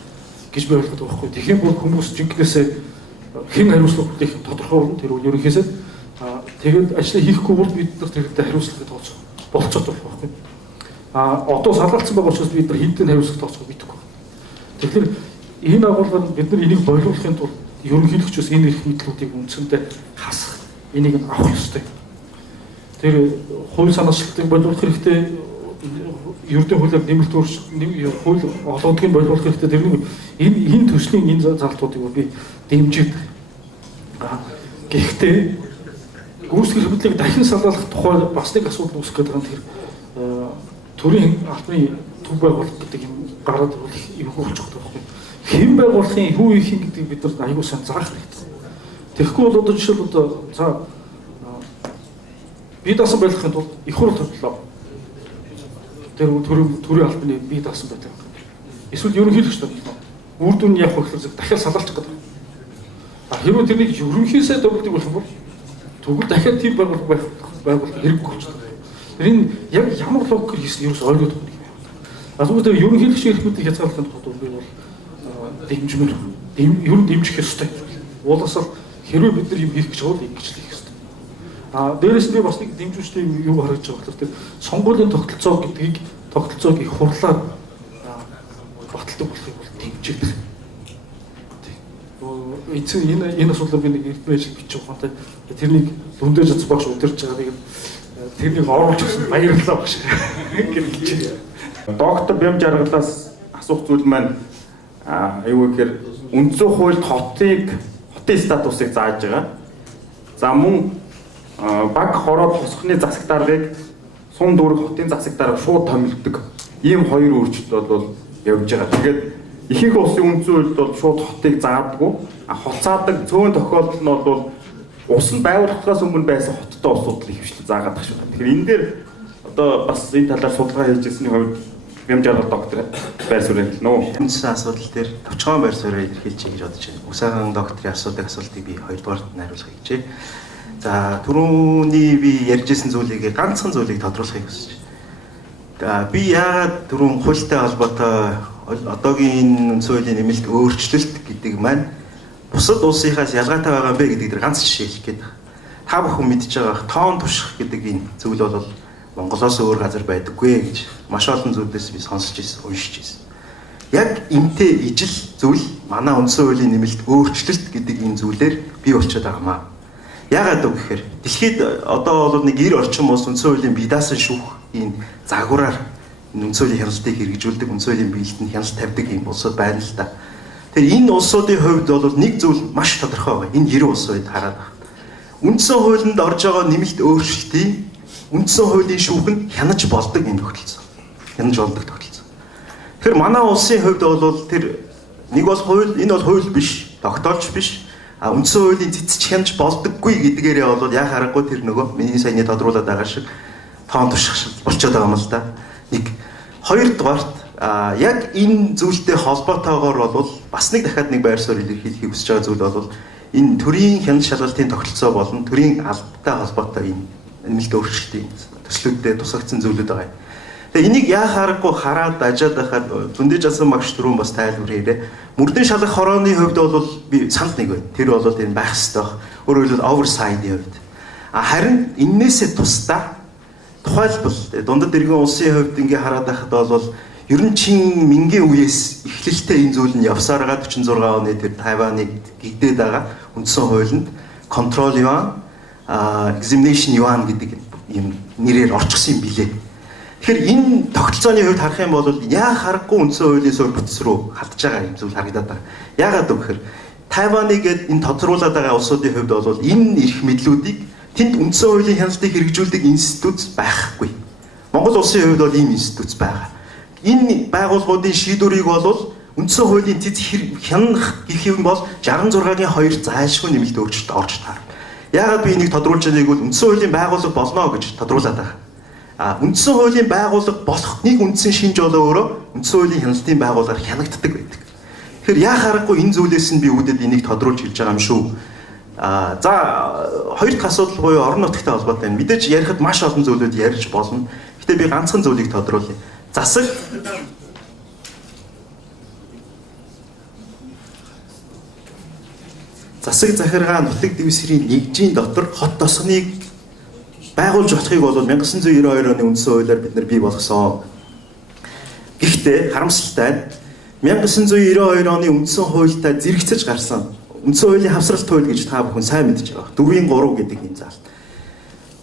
гэж би ойлгоод байгаа байхгүй. Тэгэхээр бүр хүмүүс жинкнээсээ хэн хариуцлага хүлээх тодорхойлно тэр үл ерөнхийдөө тэгээд ажлыг хийхгүй бол бид нар тэрэгтэй хариуцлага тооцох болцоод байна байхгүй. Одоо салгаалцсан байгаа учраас бид нар хэдэн хариуцлага тооцох мэдэхгүй. Тэгэхээр энэ агуулгад бид нар энийг боловсруулахын тулд ерөнхийлөгчөөс энэ эрх мэдлүүдийг үндсэндээ хасах энийг авах ёстой. Тэр хууль санаачлалтыг боловсруулах хэрэгтэй ердөө хуулиар нэмэлт өөрчлөлт хууль олгодгийг боловсруулах хэрэгтэй тэрний энэ төслийн энэ залтуудыг би дэмжиж байна. Гэхдээ гүйцэтгэх мэдлийг дахин салгаалах тухай бас нэг асуудал үүсэх гэдэг нь тэр төрийн албаны төв байгуулах гэдэг юм гараад юм хөвчих байгаа юм. Хэн байгуулахын юу их юм гэдэг бид нар аягүй сайн заах хэрэгтэй. Тэгэхгүй бол одоо жишээл за бие даасан байхын тулд их хурл тоглоо. Тэр төрийн албаны бие даасан байдаг. Эсвэл ерөнхийлөгч тоглоо. Үр дүн нь явах гэхээр дахиад салгаалчих гэдэг. Хэрвээ тэрнийг ерөнхийсээ төвлөдөг болох бол тэгвэл дахиад тийм байгууллага хэрэггүй болчихдог. Энэ яг ямар логикээр хийсэн ерөөс ойлгоод байгаа юм. Асуулт дээр ерөнхийлөгчийн эрх мэдлийг хязгаарлахын тулд би бол дэмжмээр ер нь дэмжих ёстой. Уулаасаа хэрвээ бид нар юм хийх гэж бол ингэж хийх ёстой. Дээрээс нь би бас нэг дэмжүүлжтэй юу харагдаж байгаа гэхээр сонгуулийн тогтолцоог их хурлаар баталдаг болохыг бол дэмжиж байна. Энэ асуудлыг би нэг ирдмэж бичих ухаантай тэрнийг дүндэж чадсан багш удирж байгаа нэг тэрнийг оруулж өгсөн баярлалаа багш гэж хэлж байна. Доктор Бям Жаргалаас асуух зүйл маань юу гэхээр үндсэн хуульд хотын статусыг зааж байгаа. За мөн баг хороод хосхны засаг даргыг сум дүүрэг хотын засаг дарга шууд томилдог. Ийм хоёр өөрчлөлт бол явж байгаа. Тэгээд ихэнх улсын үндсэн хуульд бол шууд хотыг заадаггүй. Хот заадаг цөөн тохиолдол нь бол ус нь байгууллагаас өмнө байсан хоттой усуудыг хвшлээ заагаад багш. Тэгэхээр энэ дээр одоо бас энэ талаар судалгаа хийж ирсний хувьд Бям Жаргал доктор байр суурь хэлнэ үү? Үндсэн асуудал дээр товчхон байр суурийг илэрхийлж гэж бодож байна. Усаахан докторийн асуултыг би хоёрдугаарт нь хариулах гэжээ. За түрүүний би ярьжсэн зүйлийг ганцхан зүйлийг тодруулахыг хүсэж байна. Би яагаад түрүүн хуультай холбоотой одоогийн үндсэн хуулийн нэмэлт өөрчлөлт гэдэг маань бусад улсынхаас ялгаатай байгаа юм бэ гэдэг дээр ганц жишээ хэлэх гээд байна. Та бүхэн мэдж байгаа тоон турших гэдэг энэ зүйл бол Монголоос өөр газар байдаггүй гэж маш олон зүйлээс би сонсч ирсэн, уншиж ирсэн. Яг энтэй ижил зүйл манай үндсэн хуулийн нэмэлт өөрчлөлт гэдэг энэ зүйлээр бий болчиход байгаамаа. Яагаад вэ гэхээр дэлхийд одоо бол нэг 90 орчим улс үндсэн хуулийн бие даасан шүүхийн загвараар үндсэн хуулийн хяналтыг хэрэгжүүлдэг, үндсэн хуулийн биелэлтэнд хяналт тавьдаг юм улсууд байна л да. Тэгэхээр энэ улсуудын хувьд бол нэг зүйл маш тодорхой байгаа. Энэ 90 улсууд хараад байна. Үндсэн хуулинд орж байгаа нэмэлт өөрчлөлтийн үндсэн хуулийн шүүхэнд хянаж болдог энэ тогтолцоо. Хянаж болдог тогтолцоо. Тэгэхээр манай улсын хувьд бол тэр нэг бол хууль, энэ бол хууль биш, тогтоолч биш. Үндсэн хуулийн цэцч хянж болдоггүй гэдгээрээ бол яа харахгүй тэр нөгөө миний саяны тодруулаад байгаа шиг тоон турших болчиход байгаа юм л да. Нэг хоёрдугаарт яг энэ зүйлтэй холбоотойгоор бол бас нэг дахиад нэг байр суурь илэрхийлэхийг хүсэж байгаа зүйл бол энэ төрийн хяналт шалгалтын тогтолцоо болон төрийн албатай холбоотой энэ нэмэлт өөрчлөлтийн төслүүдэд тусгагдсан зүйлүүд байгаа юм. Тэгээ энийг яа харахгүй хараад ажаад байхад Зүндэж Асан багш түрүүн бас тайлбарээрээ мөрдөн шалгах хорооны хувьд бол би санал нэг байна. Тэр бол энэ байх ёстой. Өөрөөр хэлбэл oversight-ийн хувьд. Харин энээсээ тусдаа тухайлбал дундад иргэн улсын хувьд ингээ хараад байхад бол ер нь чин мингийн үеэс эхлэлтэй энэ зүйл нь явсаар байгаа 46 оны тэр Тайваныг гэгдээд байгаа үндсэн хуулинд control yuan, examination yuan гэдэг юм нэрээр орчихсон юм билээ. Тэгэхээр энэ тогтолцооны хувьд харах юм бол яа харахгүй үндсэн хуулийн суурь бүтц рүү хадж байгаа юм зүйл харагдаад байна. Яагаад гэвэл Тайваныг энэ тодруулаад байгаа улсуудын хувьд бол энэ эрх мэдлүүдийг тэнд үндсэн хуулийн хяналтыг хэрэгжүүлдэг институт байхгүй. Монгол улсын хувьд бол ийм институт байгаа. Энэ байгууллагуудын шийдвэрийг бол үндсэн хуулийн цэц хянах гэх юм бол 66-гийн 2 зайлшгүй нэмэлт өөрчлөлт орж таарна. Яагаад би энийг тодруулж байгааг бол үндсэн хуулийн байгууллага болно гэж тодруулаад байгаа. Үндсэн хуулийн байгууллага болох нэг үндсэн шинж болоо өөрөө үндсэн хуулийн хяналтын байгууллагаар хянагддаг байдаг. Тэгэхээр яа харахгүй энэ зүйлээс нь би үүдээд энийг тодруулж хэлж байгаа юм шүү. За хоёр дахь асуудал буюу орон нутгтай холбоотой юм. Мэдээж ярихад маш олон зүйлүүд ярьж болно. Гэтэ би ганцхан зүйлийг тодруулъя. Засаг захиргаа нутаг дэвсгэрийн нэгжийн дотор хот тосгоныг байгуулж болохыг бол 1992 оны үндсэн хуулиар бид нар бий болгосон. Гэхдээ харамсалтай 1992 оны үндсэн хуультай зэрэгцэж гарсан үндсэн хуулийн хавсралт хууль гэж та бүхэн сайн мэдж байгаа. 4-3 гэдэг энэ заалт.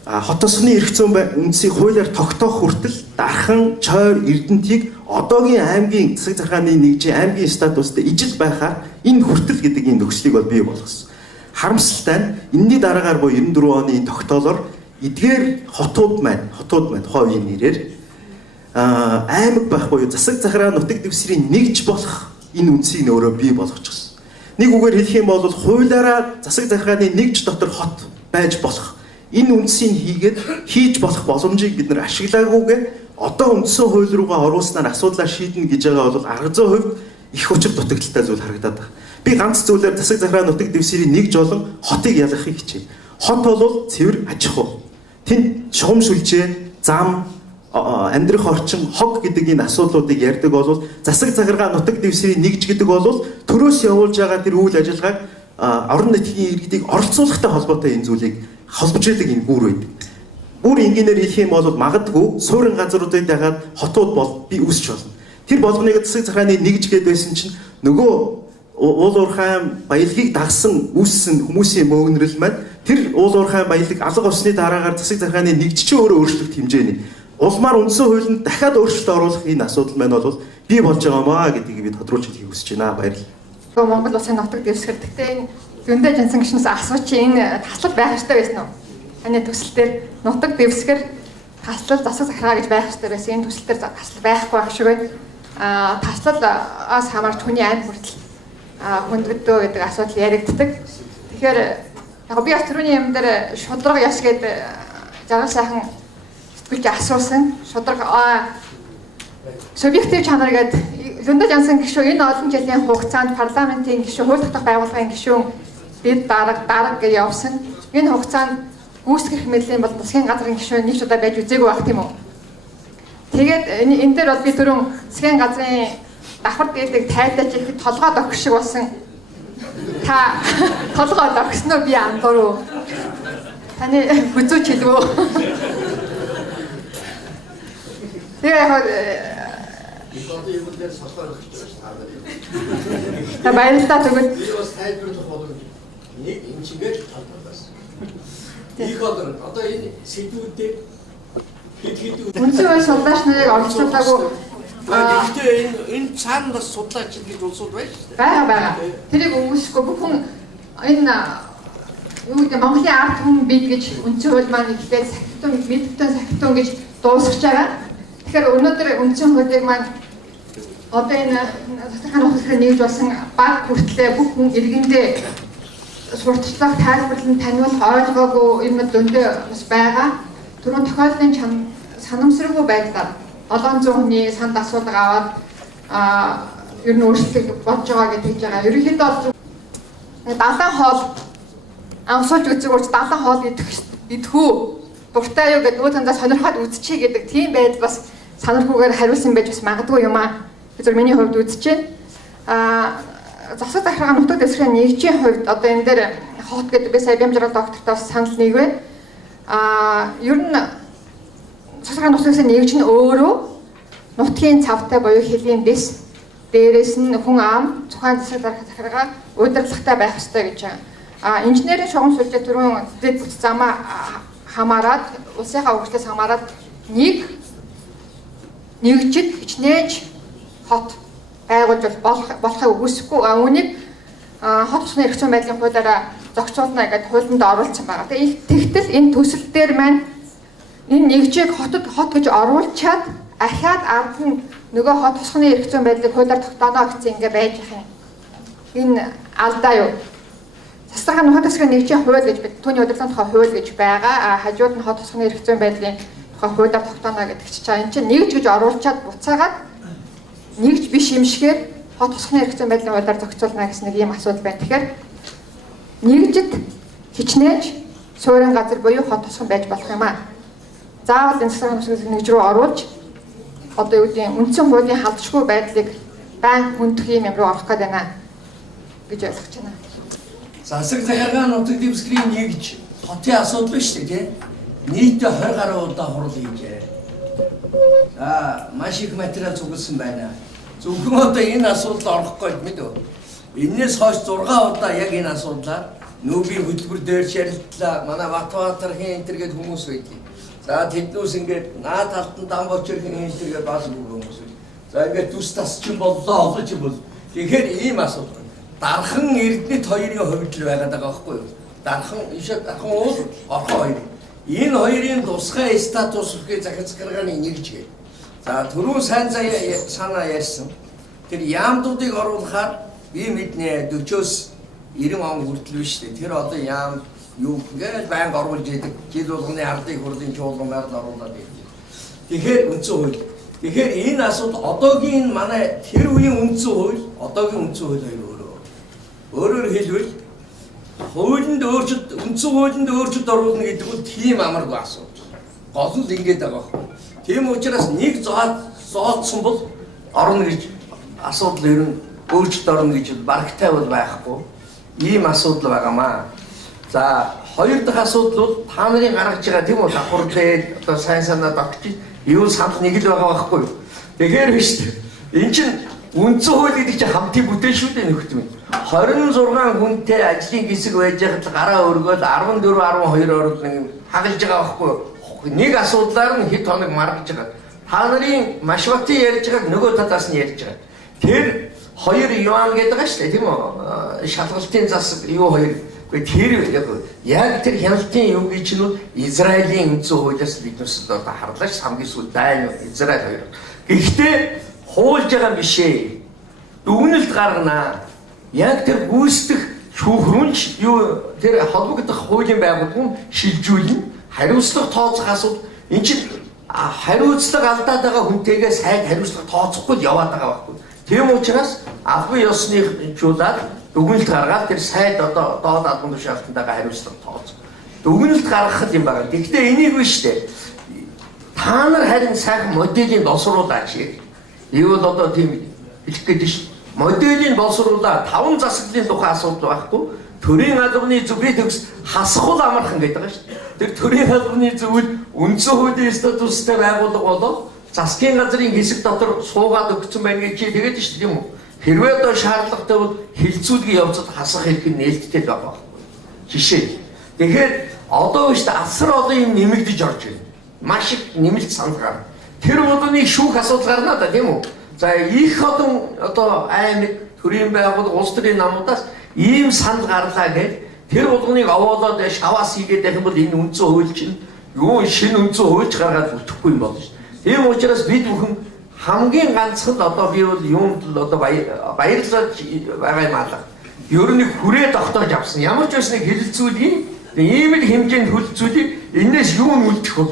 Хот тосгоны эрх зүйн үндсийг хуулиар тогтоох хүртэл Дархан, Чойр, Эрдэнтийг одоогийн аймгийн засаг захиргааны нэгжийн аймгийн статустай ижил байхаар энэ хүртэл гэдэг энэ нөхцөлийг бол бий болгосон. Харамсалтай нь энэний дараагаар буюу 94 оны энэ тогтоолоор эдгээр хотууд маань тухайн үеийн нэрээр аймаг байх буюу засаг захиргаа нутаг дэвсгэрийн нэгж болох энэ үндсийг өөрөө бий болгочихсон. Нэг үгээр хэлэх юм бол хуулиараа засаг захиргааны нэгж дотор хот байж болох энэ үндсийг хийж болох боломжийг бид нар ашиглаагүйгээ одоо үндсэн хууль руугаа оруулснаар асуудлаа шийднэ гэж байгаа бол 10% их учир дутагдaltaй зүйл харагдаад байна. Би ганц зүйлээр засаг захиргаа нутаг дэвсгэрийн нэгж болон хотыг ялгахыг хичээе. Хот бол цэвэр аж ахуй. Тэнд шугам сүлжээ, зам, амьдрах орчин, хог гэдэг энэ асуудлуудыг ярьдаг бол засаг захиргаа нутаг дэвсгэрийн нэгж гэдэг бол төрөөс явуулж байгаа тэр үйл ажиллагааг орон нутгийн иргэдийг оролцуулахтай холбоотой энэ зүйлийг холбож байдаг энэ гүр байдаг. Бүр энгийнээр хэлэх юм бол магадгүй суурин газруудад ягаад хотууд бол би үүсч болно. Тэр болгоныг засаг захиргааны нэгж гээд байсан чинь нөгөө уул уурхай баялагийг дагсан үүссэн хүмүүсийн мөнгөнрөл маань тэр уул уурхай баялаг алга усны дараагаар засаг захиргааны нэгж чи өөрөө өөрчлөлт хэмжээний улмаар үндсэн хуулинд дахиад өөрчлөлт оруулах энэ асуудал маань бол бий болж байгаа маа гэдгийг би тодруулж хэлхийг хүсэж байна. Баярлалаа. Монгол улсын нутаг дэвсгэр. Гэхдээ энэ Зүндэж Асан гишнээс асууч энэ таслал байх ёстой байсан уу? Таны төсөл дээр нутаг дэвсгэр таслал засаг захиргаа гэж байх ёстой байсан. Энэ төсөл дээр таслал байхгүй байх шиг байна. Таслалаас хамаарч хүний амь хүртэл хүндэгдөө гэдэг асуудал яригддаг. Тэгэхээр яг би бас түрүүний юм дээр шудраг яс гэдэг жаргал сайхан сэтгүүлч асуусан. Шудраг субъектив чанар гэдэг Зүндэж Асан гишүүн энэ олон жилийн хугацаанд парламентын гишүүн, хууль тогтоох байгууллагын гишүүн бид дарга гэж явсан. Энэ хугацаанд гүйцэтгэх мэдлийн бол засгийн газрын гишүүн нэг ч удаа байж үзээгүй байх тийм үү? Тэгээд энэ дээр бол би түрүүн засгийн газрын давхар дээдэг тайлдаж ихэд толгойд огш шиг болсон. Та толгойд огсноо би андууруу. Таны хүзүүч хэлвөө. Тэгээ ийм дээр сонсоор өгч байгаа. та баярлалаа тэгвэл Би бас тайлбарлах боломж нэг энэ чигээр талбараас. Их одоо энэ сэдвүүдээ хэд үндсэн хууль судлаач нарыг оролцуулаагүй. гэхдээ энэ цаана бас судлаач гэж улсууд байна шүү дээ. Байгаа. Тэрийг өгөөсгүй бүхэн энэ юу гэдэг Монголын ард түмэн бид гэж үндсэн хууль маань ихлээр сахитун, мэдтэн сахитун гэж дуусгаж байгаа. Тэгэхээр өнөөдөр үндсэн хуулийг маань одоо энэ засгийн ухаалаг нэгж болсон баг хүртлээ бүх хүн иргэндээ сурталчлах, тайлбарлан таниулах, ойлгоогүй юм зөндөө бас байгаа. Түрүүн тохиолдлын санамсаргүй байдлаар 700 хүний санд асуудал аваад ер нь өөрчлөлт болж байгаа гэж хэлж байгаа. Ерөнхийдөө бол далайн хоол амсуулж үзэг урч далайн хоол идэхүү дуртай юу гэдэг нөгөө тандаа сонирхоод үзчихье гэдэг тийм байдал бас санархүүгээр хариулсан байж бас магадгүй юм аа. Тэгэхээр миний хувьд үзэж байна. Засаг захиргаа нутаг дэвсгэрийн нэгжийн хувьд одоо энэ дээр хот гэдэг би сая бямжрал доктортой бас санал нэгвэ. Ер нь засаг нутгийн нэгж нь өөрөө нутгийн цавтай буюу хэлийн дэс дээрээс нь хүн ам тухайн засаг захиргаа удирдлагатай байх ёстой гэж байгаа. Инженерийн шугам сүлжээ түрүүн дэд замаа хамаарад улсынхаа хөгжлөөс хамаарад нэгжид хичнээн хот байгуулж болохыг үгүйсэхгүй үүнийг хот усны эрх зүйн байдлын хуулиараа зохицуулна гэдэг хуулинд оруулсан байгаа. Тэгтэл энэ төсөл дээр маань энэ нэгжийг хот гэж оруулчаад ахаад ард нь нөгөө хот усны эрх зүйн байдлыг хуулиар тогтооно гэсэн ингэ байж байгаа юм. Энэ алдаа юу? Засгийн нутаг дэвсгэрийн нэгжийн хууль гэж бид түүний удирдлагын тухай хууль гэж байгаа. Хажууд нь хот усны эрх зүйн байдлын тухай хуулиар тогтооно гэдэг чинь энэ чинь нэгж гэж оруулчаад буцаагаад нэгж биш юм шигээр хот усны эрх зүйн байдлын хуулиар зохицуулна гэсэн нэг ийм асуудал байна. Тэгэхээр нэгжид хичнээн суурин газар буюу хот усхан байж болох юм аа. Заавал энэ засгийн нутгийн нэгж рүү оруулж одоо юу гэдэг үндсэн хуулийн халдшгүй байдлыг байн хүндэх юм руу орох гэдэг байна гэж ойлгож байна. Засаг захиргаа нутаг дэвсгэрийн нэгж хотын асуудал шүү дээ, тийм. Нийтдээ 20 гаруй удаа хурал хийжээ. Маш их материал цугласан байна. Зөвхөн одоо энэ асуудалд орохгүй мэдв. Энээс хойш 6 удаа яг энэ асуудлаар нүүбийн хөтөлбөр дээр ярилцлаа. Манай Батбаатархийн энэ төргээд хүмүүс байдгийг. За тэднүүс ингээд наа талд нь Дамбочирхийн энэ төргээд бас хүмүүс байд. За ингээд түс тасчин боллоо олж юм бол. Тэгэхээр ийм асуудал. Дархан Эрдэнэт хоёрын хувьд л байгаад байгаа байхгүй юу? Дархан уул орхон хоёр. Энэ хоёрын тусгай статус гэхээ захирал захиргааны нэгж гээ. За түрүүн сайн санаа ярьсан. Тэр яамдуудыг оруулахаар би мэднэ 40-оос 90 он хүртэл биш үү? Тэр одоо яам юу гэж байнг оруулж идэг. Жил болгоны ардын хурлын чуулганаар нь оруулаад байдаг. Тэгэхээр үндсэн хууль. Тэгэхээр энэ асуудал одоогийн манай тэр үеийн үндсэн хууль, одоогийн үндсэн хууль хоёр өөрөө. Өөрөөр хэлбэл хуулинд өөрчлөлт, үндсэн хуулинд өөрчлөлт оруулна гэдэг нь тийм амаргүй асуудал. Гол нь ингэж байгаа байхгүй. Тийм учраас нэг зоодсон бол орно гэж асуудал ер нь өөрчлөлт орно гэж барагтай бол байхгүй. Ийм асуудал байгаамаа. За хоёр дахь асуудал бол та нарын гаргаж байгаа тийм үү давхар дээр одоо сайн санаа тогтчих юу санал нэг л байгаа байхгүй юу. Тэгэхээр биш үү. Энд чинь үндсэн хууль гэдэг чинь хамтын бүтээл шүү дээ нөхд минь. 26 хүнтэй ажлын хэсэг байж байхад гараа өргөөл 14 12 орол нэг хагалж байгаа байхгүй юу. Нэг асуудлаар нь хэд хоног маргаж байгаа. Та нарын маш батын ярьж байгааг нөгөө талаас нь ярьж байгаа. Тэр хоёр юан гэдэг байгаа шүү дээ тийм үү. Шалгалтын засаг юу хоёр. Тэр яг тэр хяналтын юу гэж чинь Израилийн үндсэн хуулиас биднээс одоо харлаач хамгийн сүүл дайн Израиль хоёр. Гэхдээ хуулж байгаа биш ээ. Дүгнэлт гаргана. Яг тэр гүйцэтгэх шүүхрүнч юу тэр холбогдох хуулийн байгууллагын шилжүүлнэ. Хариуцлага тооцох асуудал энэ чинь хариуцлага алдаад байгаа хүнтэйгээ сайн хариуцлага тооцохгүй яваад байгаа байхгүй. Тийм учраас албан ёсны жуулаад дүгнэлт гаргаад тэр сайд одоо доод албан тушаалтантайгаа хариуцлага тооцох. Дүгнэлт гаргах юм байна. Гэхдээ энийг биш үү? Та нар харин сайхан моделийг боловсруулаач. Энэ бол одоо тийм хэлэх гээд ш. Моделийг боловсруулаад 5 засаглалын тухай асуудал байхгүй. Төрийн албаны зөвлөлийн төгс хасахул амархан гэдэг байгаа шүү дээ. Тэр төрийн албаны зөвлөл үндсэн хуулийн статустай байгууллага болоод засгийн газрын хэсэг дотор суугаад өгсөн байна гэж чи тэгээд шүү дээ тийм үү? Хэрвээ одоо шаардлагатай бол хилцүүлгийн явцад хасах хэрэг нь нээлттэй байгаа. Жишээ. Тэгэхээр одоо шүү дээ асар олон юм нэмэгдэж орж байна. Маш их нэмэлт санал гарна. Тэр болоныг шүүх асуудал гарна да тийм үү? За их олон одоо аймаг төрийн байгууллага улс төрийн намуудаас ийм санал гарлаа гэж тэр болгоныг овоолоод шаваас хийгээд байх юм бол энэ үндсэн хууль чинь юу шинэ үндсэн хуульч гаргаад бүтэхгүй юм болно шүү дээ. Тийм учраас бид бүхэн хамгийн ганцхан одоо би бол юунд л одоо баярлаж байгаа юм аа. Ер нь хүрээ тогтоож авсан. Ямар ч байсныг хэлэлцүүлгийн ийм л хэмжээнд хүлцүүлийг энэс юу үлдэх вэ?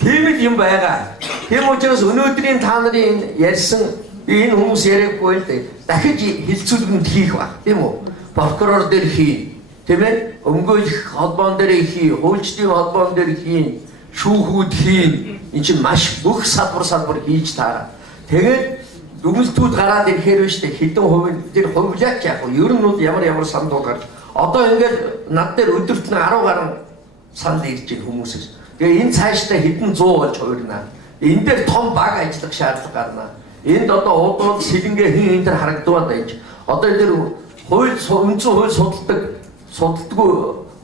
Тийм л юм байгаа. Тийм учраас өнөөдрийн та нарын ярьсан энэ хүмүүс яриаггүй л дээ. Дахиж хэлэлцүүлгэнд хийх ба. Тийм үү? Прокурор дээр хий. Тийм ээ? Өмгөөлөх холбоон дээр хий. Хуульчдын холбоон дээр хий. Шүүхүүд хийн. Энд чинь маш бүх салбар хийж таараа. Тэгээд дүгнэлтүүд гараад ирэхээр биш үү? Хэдэн хувийн тэр хувьлаач яах вэ? Ер нь бол ямар сандууд гарч. Одоо ингээд над дээр өдөрт нь 10 гаруй санал ирж байгаа хүмүүсээс. Тэгээ энэ цаашдаа хэдэн 100 болж хувирнаа. Энэ дээр том баг ажиллах шаардлага гарна. Энд одоо уудууд сэлэнгээ хин энэ төр харагдаад байж. Одоо энэ дэр үндсэн хууль судалдаггүй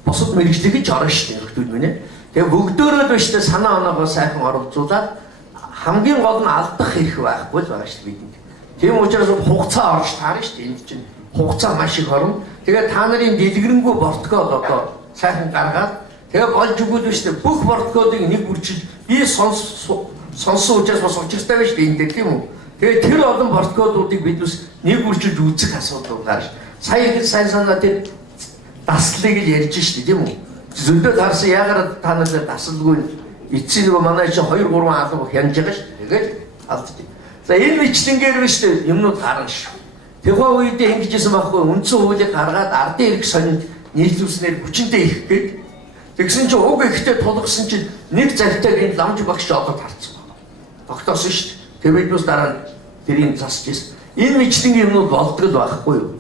бусад мэргэжлийг ч орно шүү дээ нөхдүүд минь. Тэгээ бүгдөө л биш тэ санаа оноогоо сайхан оруулзуулаад хамгийн гол нь алдах хэрэг байхгүй л байгаа шүү дээ бидэнд. Тийм учраас хугацаа орж таарна шүү дээ. Энд чинь хугацаа маш их орно. Тэгээ та нарын дэлгэрэнгүй протокол одоо сайхан гаргаад тэгээ болж өгвөл биш үү? Бүх протоколыг нэг үржилж би сонсон учраас бас учиртай байж дээ энэ дээр тийм үү? Тэгээ тэр олон протоколуудыг бид бас нэг үржилж үзэх асуудал гарч. Сая их сайн санаа тэр даслыг л ярьж штэ тийм үү? Зөндөө тарсан яагаад та нарт дасалгүй эцсийн нөгөө манай чинь 2 3 алга хянаж байгаа ш. Тэгээд алдчих. За энэ мэтлэнгээр биш үү? Юмнууд гарна ш. Тэгвэл үедээ ингэжсэн байхгүй үндсэн хуулийг гаргаад ардын эрх сонинд нийлүүлснээр хүчинтэй их гээд тэгсэн чинь уг ихтэй тулгсан чинь нэг завтайг энэ ламж багш одоо тарцсан байна. Тогтоосон шүү дээ. Тэгээд бас дараа нь тэрийг засч ирсэн. Энэ мэтлэнгийн юмнууд болдог л байхгүй юу?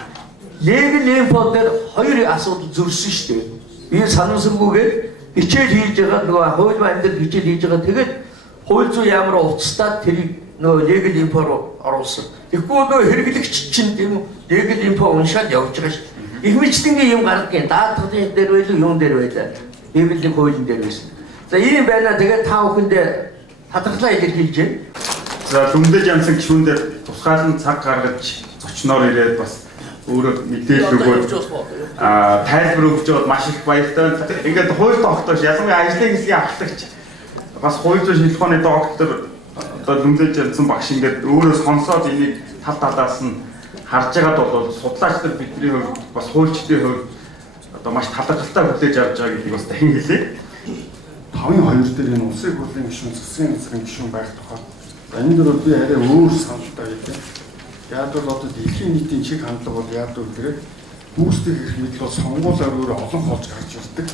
Легал лимфо дээр 2 асуудал зөрсөн шүү дээ. Би санамсаргүйгээр хичээл хийж байгаа нөгөө хууль амьд хичээл хийж байгаа тэгээд хууль зүйн ямар уцтаад тэрийг нөгөө легал лимфо руу оруулсан. Тэгэхгүй нөгөө хэрэглэгч чинь тийм легал лимфо уншаад явж байгаа шүү. Их мэтлэнгийн юм гардгийн даатгалын дээр байлуу юм дээр байлаа. Библийн хуулийн дээр байсан. За ийм байна. Тэгээд та бүхэндээ хадгалаа илэрхийлж байна. За дүмдэж ямсан гишүүн дээр тусгаалan цаг гаргаж зочноор ирээд бас өөрөө мэдээлэл өгөөд тайлбар өгч яваад маш их баяртай. Ингээд хууль тогтоож ялангуяа ажлын хэсгийн ахлагч бас хууль зүйн шилжүүлэхний доктор одоо дүмдэж ямсан багш ингээд өөрөө сонсоод энийг тал талаас нь харж байгаад бол судлаач нар бидний хувьд бас хуульчдын хувьд одоо маш талархалтай хүлээж авч байгаа гэдгийг бас дахин хэлье. 5-2 дээр энэ улсын хурлын гишүүн, засгийн газрын гишүүн байх тухай энэ дөр би арай өөр саналтай байлаа. Яг бол одоо дэлхийн нийтийн чиг хандлага бол яг үгээр гүйцэтгэх эрх мэдэл бол сонгуулиар өөр олон болж гарч ирдэг.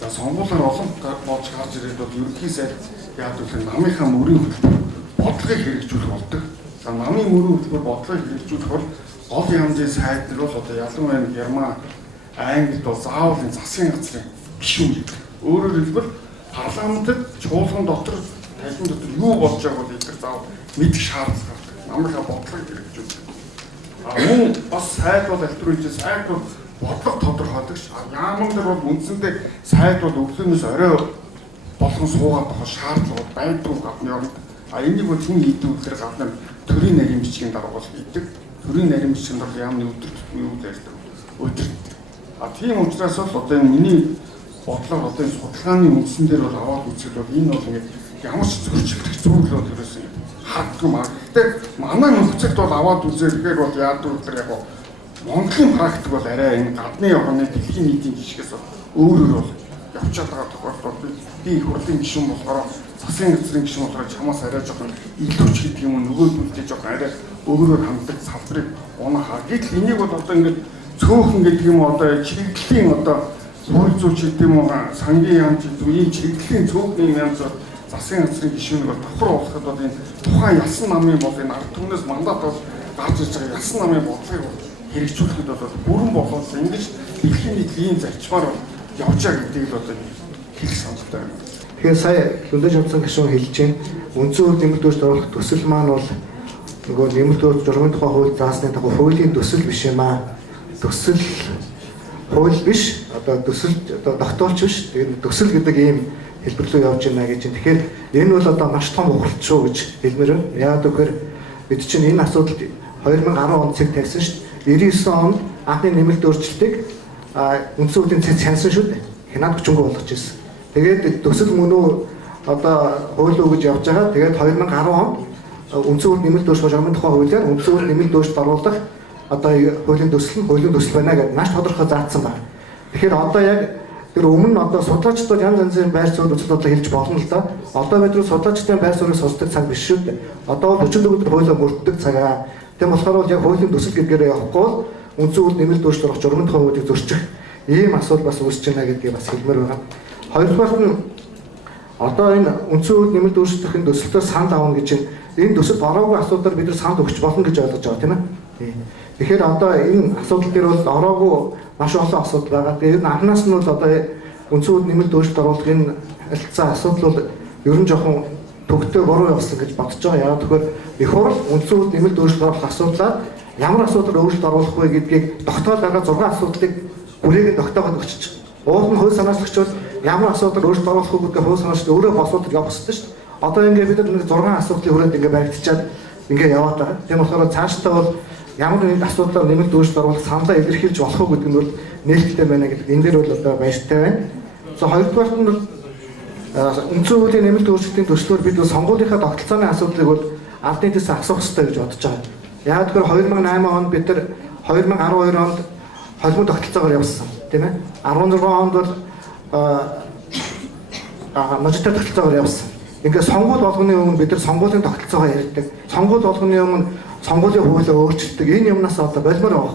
За сонгуулиар олон болж гарч ирээд бол ерөнхий сайд яг үгээр намынхаа мөрийн хөтөлбөр бодлогыг хэрэгжүүлэх болдог. За намын мөрийн хөтөлбөр бодлогыг хэрэгжүүлэх бол гол янзын сайд нар бол одоо ялангуяа Герман, Англид бол заавал энэ засгийн газрын гишүүн гэдэг. Өөрөөр хэлбэл парламентд чуулган дотор талбай дотор юу болж байгааг бол эдгээр заавал мэдэх шаардлага гардаг. Намынхаа бодлогыг хэрэгжүүлдэг. Мөн бас сайд бол альтруизм сайд бол бодлого тодорхойлдог ш. Яаман дээр бол үндсэндээ сайд бол өглөөнөөс орой болгон суугаад байгаа шаардлага байдгүй гадны оронд. Энийг бол хүн хийдэг гэхээр гадна төрийн нарийн бичгийн дарга бол хийдэг. Төрийн нарийн бичгийн дарга яамны өдөр тутмын үйл ажиллагаа өдөр. Тийм учраас бол одоо энэ миний бодлого одоо энэ судалгааны үндсэн дээр бол аваад үзэхэд бол энэ бол ингээд ямар ч зөрчилдөх зүйл бол ерөөсөн хардгүй маа. Гэхдээ манай нөхцөлд бол аваад үзэхээр бол яадаг вэ яг Монголын практик бол арай энэ гадны орны дэлхийн нийтийн жишгээс өөрөөр бол явчаад байгаа тохиолдол би их хурлын гишүүн болохоор засгийн газрын гишүүн болохоор чамаас арай жоохон илүү ч гэдэг юм нөгөөдөлтэй жоохон арай өөрөөр ханддаг салбарыг унаахаа. Гэтэл энийг бол одоо ингээд цөөхөн гэдэг юм одоо чиглэлийн одоо хууль зүйч гэдэг юм уу сангийн янз ийм чиглэлийн цөөхөн янз засгийн газрын гишүүнийг бол давхар болгоход бол энэ тухайн ялсан намын бол энэ ард түмнээс мандат бол гарч ирж байгаа ялсан намын бодлогыг хэрэгжүүлэхэд бол бүрэн болоод ингэж дэлхийн нийтийн зарчмаар явж байгаа гэдгийг л одоо хэлэх сонирхолтой байна. Тэгэхээр сая Дүмдэж ямсан гишүүн хэлж байна. Үндсэн хууль нэмэлтөөрт оруулах төсөл маань бол нөгөө нэмэлтөөрт журмын тухай хууль заасны дагуу хуулийн төсөл биш юм аа. Төсөл хууль биш. Одоо төсөл одоо тогтоолч биш. Тэгээд төсөл гэдэг ийм хэлбэрлүү явж байна гэж байна. Тэгэхээр энэ бол одоо маш том ухалт шүү гэж хэлмээр байна. Яагаад гэвэл бид чинь энэ асуудалд 2010 онд цэг тавьсан шүү дээ. 99 онд анхны нэмэлт өөрчлөлтийг үндсэн хуулийн цэц хянсан шүү дээ. Хянаад хүчингү болгож ирсэн. Тэгээд төсөл мөн үү одоо хууль үү гэж явж байгаа. Тэгээд 2010 онд үндсэн хууль нэмэлт өөрчлөлт журмын тухай хуулиар үндсэн хууль нэмэлт өөрчлөлт оруулах одоо хуулийн төсөл байна гэдэг маш тодорхой заасан байна. Тэгэхээр одоо яг тэр өмнө одоо судлаачдад янз янзын байр суурь үзэл бодлоо хэлж болно л да. Одоо бид нар судлаачдын байр суурийг сонсдог цаг биш шүү дээ. Одоо бол 44 өдөр хуулиар мөрддөг цагаа. Тийм болохоор бол яг хуулийн төсөл гэдгээрээ явахгүй бол үндсэн хууль нэмэлт өөрчлөлт оруулах журмын тухай хуулийг зөрчих ийм асуудал бас үүсэж байна гэдгийг бас хэлмээр байна. Хоёрдугаарт нь одоо энэ үндсэн хууль нэмэлт өөрчлөлтийн төсөлтөөр санал авах гэж энэ төсөлд ороогүй асуудал бид нар санал өгч болно гэж ойлгож байгаа тийм ээ. Тэгэхээр одоо энэ асуудал дээр бол ороогүй маш олон асуудал байгаа. Тэгээд энэ анханаас нь бол одоо үндсэн хууль нэмэлт өөрчлөлт оруулахын харилцаа асуудал бол ер нь жоохон төгтөө буруу явсан гэж бодож байгаа. Яг тэгэхээр их хурл үндсэн хууль нэмэлт өөрчлөлт оруулах асуудлаа ямар асуудал өөрчлөлт оруулах вэ гэдгийг тогтоол байгаа 6 асуудлыг бүрийг тогтоогод өгчөж. Уул нь хууль санаачлагч бол ямар асуудал өөрчлөлт оруулах вэ гэдгийг хууль санаачлагч өөрөө босоод явах хэрэгтэй шүү дээ. Одоо ингээд бид нар 6 асуудлын хүрээнд ингээд баригдчихад ингээд яваад байгаа. Тийм болохоор цаашдаа бол ямар нэгэн асуудлаар нэмэлт өөрчлөлт оруулах саналаа илэрхийлж болох уу гэдэг нь бол нээлттэй байна гэдэг. Энэ дээр бол одоо баяртай байна. За хоёрдугаарт нь үндсэн хуулийн нэмэлт өөрчлөлтийн төслөөр бид сонгуулийнхаа тогтолцооны асуудлыг бол албаны төсөв асуух хэрэгтэй гэж бодож байгаа. Яг тэгэхээр 2008 онд бид нар 2012 онд холбоо тогтолцоогоор явсан тийм ээ. 16 онд бол мажоритар тогтолцоогоор явсан. Ингээд сонгуул болгоны өмнө бид нар сонгуулийн тогтолцоогоо ярьдаг. Сонгуул болгоны өмнө сонгуулийн хуулиа өөрчилдөг. Энэ юмнаас одоо болмоор байгаа.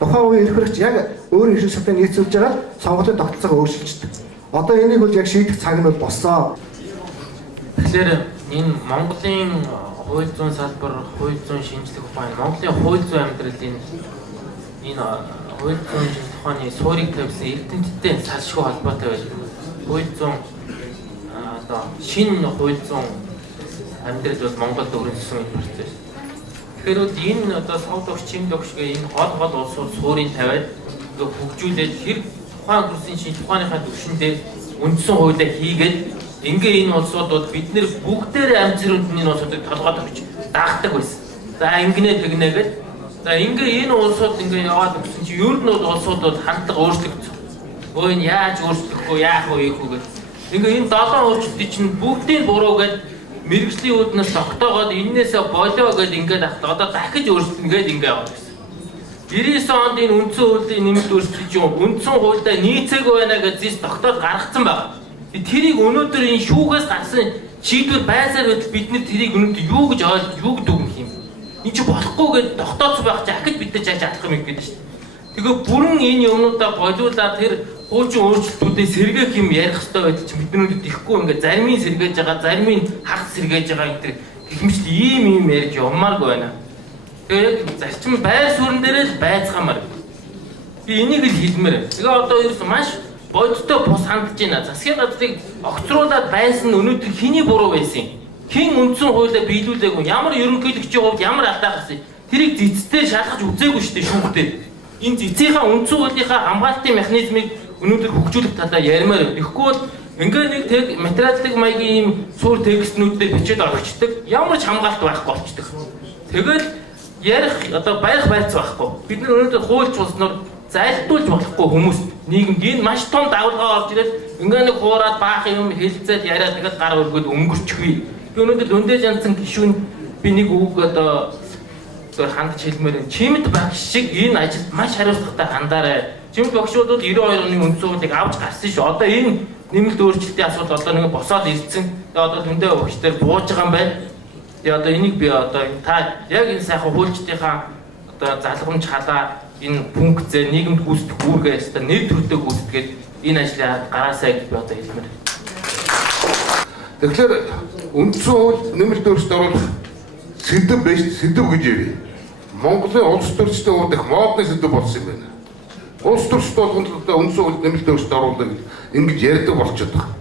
Тухайн үеийн эрхлэгч яг өөрийн ирэх шалтгаан нийцүүлж байгаа сонгуулийн тогтолцоогоо өөрчилждэг. Одоо энийг бол яг шийдэх цаг нь бол боссоо. Тэгэхээр энэ Монголын хууль зүйн салбар, хууль зүйн шинжлэх ухаан, Монголын хууль зүйн амьдралын энэ хууль зүйн шинжлэх ухааны суурийг тавьсан эрдэмтдтэй салшгүй холбоотой байж хууль зүйн одоо шинэ хууль зүйн амьдрал бол Монголд өрнөсөн юм процесс. Тэгэхээр бол энэ одоо сав догш, чим догш гэх энэ хол улсууд суурийг тавиад хөгжүүлээд тэр тухайн улсын шинжлэх ухааныхаа түвшиндээ үндсэн хуулиа хийгээд ингээ энэ улсуудад бид нэр бүгдээрээ амь зэрэнд энэ улсуудыг толгойд авч даахдаг байсан. За ингэнэ тэгнэгээд за ингээ энэ улсууд ингээ яваад өгсөн чи ер нь бол улсуудад хандлага өөрчлөгдсөн. Өө энэ яаж өөрчлөхгүй яах вэ гэх. Ингээ энэ 7 өөрчлөлтийг чинь бүгдийг буруу гэж мэрэгжлийн үүднээс тогтоогоод эннээсээ болоо гэж ингээд одоо дахиж өөрчлөлтөн гээд ингээ яваад байсан. 99 онд энэ үндсэн хуулийн нэмэлт өөрчлөлт чинь үндсэн хуульдаа нийцээгүй байна гэж зис тогтоод гаргацсан байна. Тэрийг өнөөдөр энэ шүүхээс гарсан шийдвэр байсаар байтал бид нэр тэрийг өнөөдөр юу гэж ойлгож юу гэдэг юм юм. Энэ ч болохгүй гэж тогтооцсон байх чинь ахиж бид нар яаж чадах юм гэдэг шүү дээ. Тэгээ бүрэн энэ юмнуудаа болиулаад тэр хуучин өөрчлөлтүүдээ сэргээх юм ярих хэрэгтэй байдаг чинь биднүүдэд ихгүй ингээд зарим нь сэргээж байгаа, зарим нь хагас сэргээж байгаа энэ төр гихмичд ийм ярьж явмааргүй байна. Тэгээд зарчим байр суурин дээрээ л байцгаамаар. Би энийг л хэлмээр. Тэгээ одоо ерөөс маш бодтой бус хандж байна. Засгийн газрыг огцруулаад байсан нь өнөөдөр хэний буруу байсан юм? Хэн үндсэн хуулиа биелүүлээгүй? Ямар ерөнхийлөгчийн хувьд ямар алдаа гарсан? Тэрийг зэцтэй шалгаж үзээгүй шүү дээ шүүхтэй. Энэ зэцийнхаа үндсэн хуулийнхаа хамгаалтын механизмыг өнөөдөр хөгжүүлэх талаа ярмаар. Тэгэхгүй бол ингээ нэг материалын маягийн ийм суур текстнүүдээр бичээд орчдөг. Ямар ч хамгаалт байхгүй болчдөг. Тэгэл ярих одоо байх байц байхгүй. Бид нар өнөөдөр хуульч улснаар зайлтуулж болохгүй хүмүүст нийгэмд энэ маш том давалгаа орж ирээд ингээ нэг хуураад баах юм хэлцээд яриад тэгээд гар өргөд өнгөрчихвээ. Би өнөөдөр Дүндээ Жанцан гишүүн би нэг үг одоо хандж хэлмээр чимэд багш шиг энэ ажилд маш хариуцлагатай хандаарай. Чимэд багшууд бол 92 оны үндсэн хуулийг авч гарсан шүү. Одоо энэ нэмэлт өөрчлөлтийн асуудал одоо нэг босоод ирсэн. Тэгээд одоо Дүндээ багш дээр бууж байгаа юм байна. Тэгээд одоо энийг би одоо та яг энэ сайхан хуульчдынхаа одоо залгамж халаа энэ функцээ нийгэмд гүйцэтгэх үүргээ ястаа нэр төрөлтөө гүйцэтгээд энэ ажлыг гараасай гэж би одоо хэлмээр. Тэгэхээр үндсэн хууль нэмэлт өөрчлөлт оруулах сэдэв биш сэдэв гэж ярив. Монголын улс төрчдөө уудах модны сэдэв болсон юм байна. Улс төрчд болгонд үндсэн хууль нэмэлт өөрчлөлт оруулах ингэж ярьдаг болчиход байна.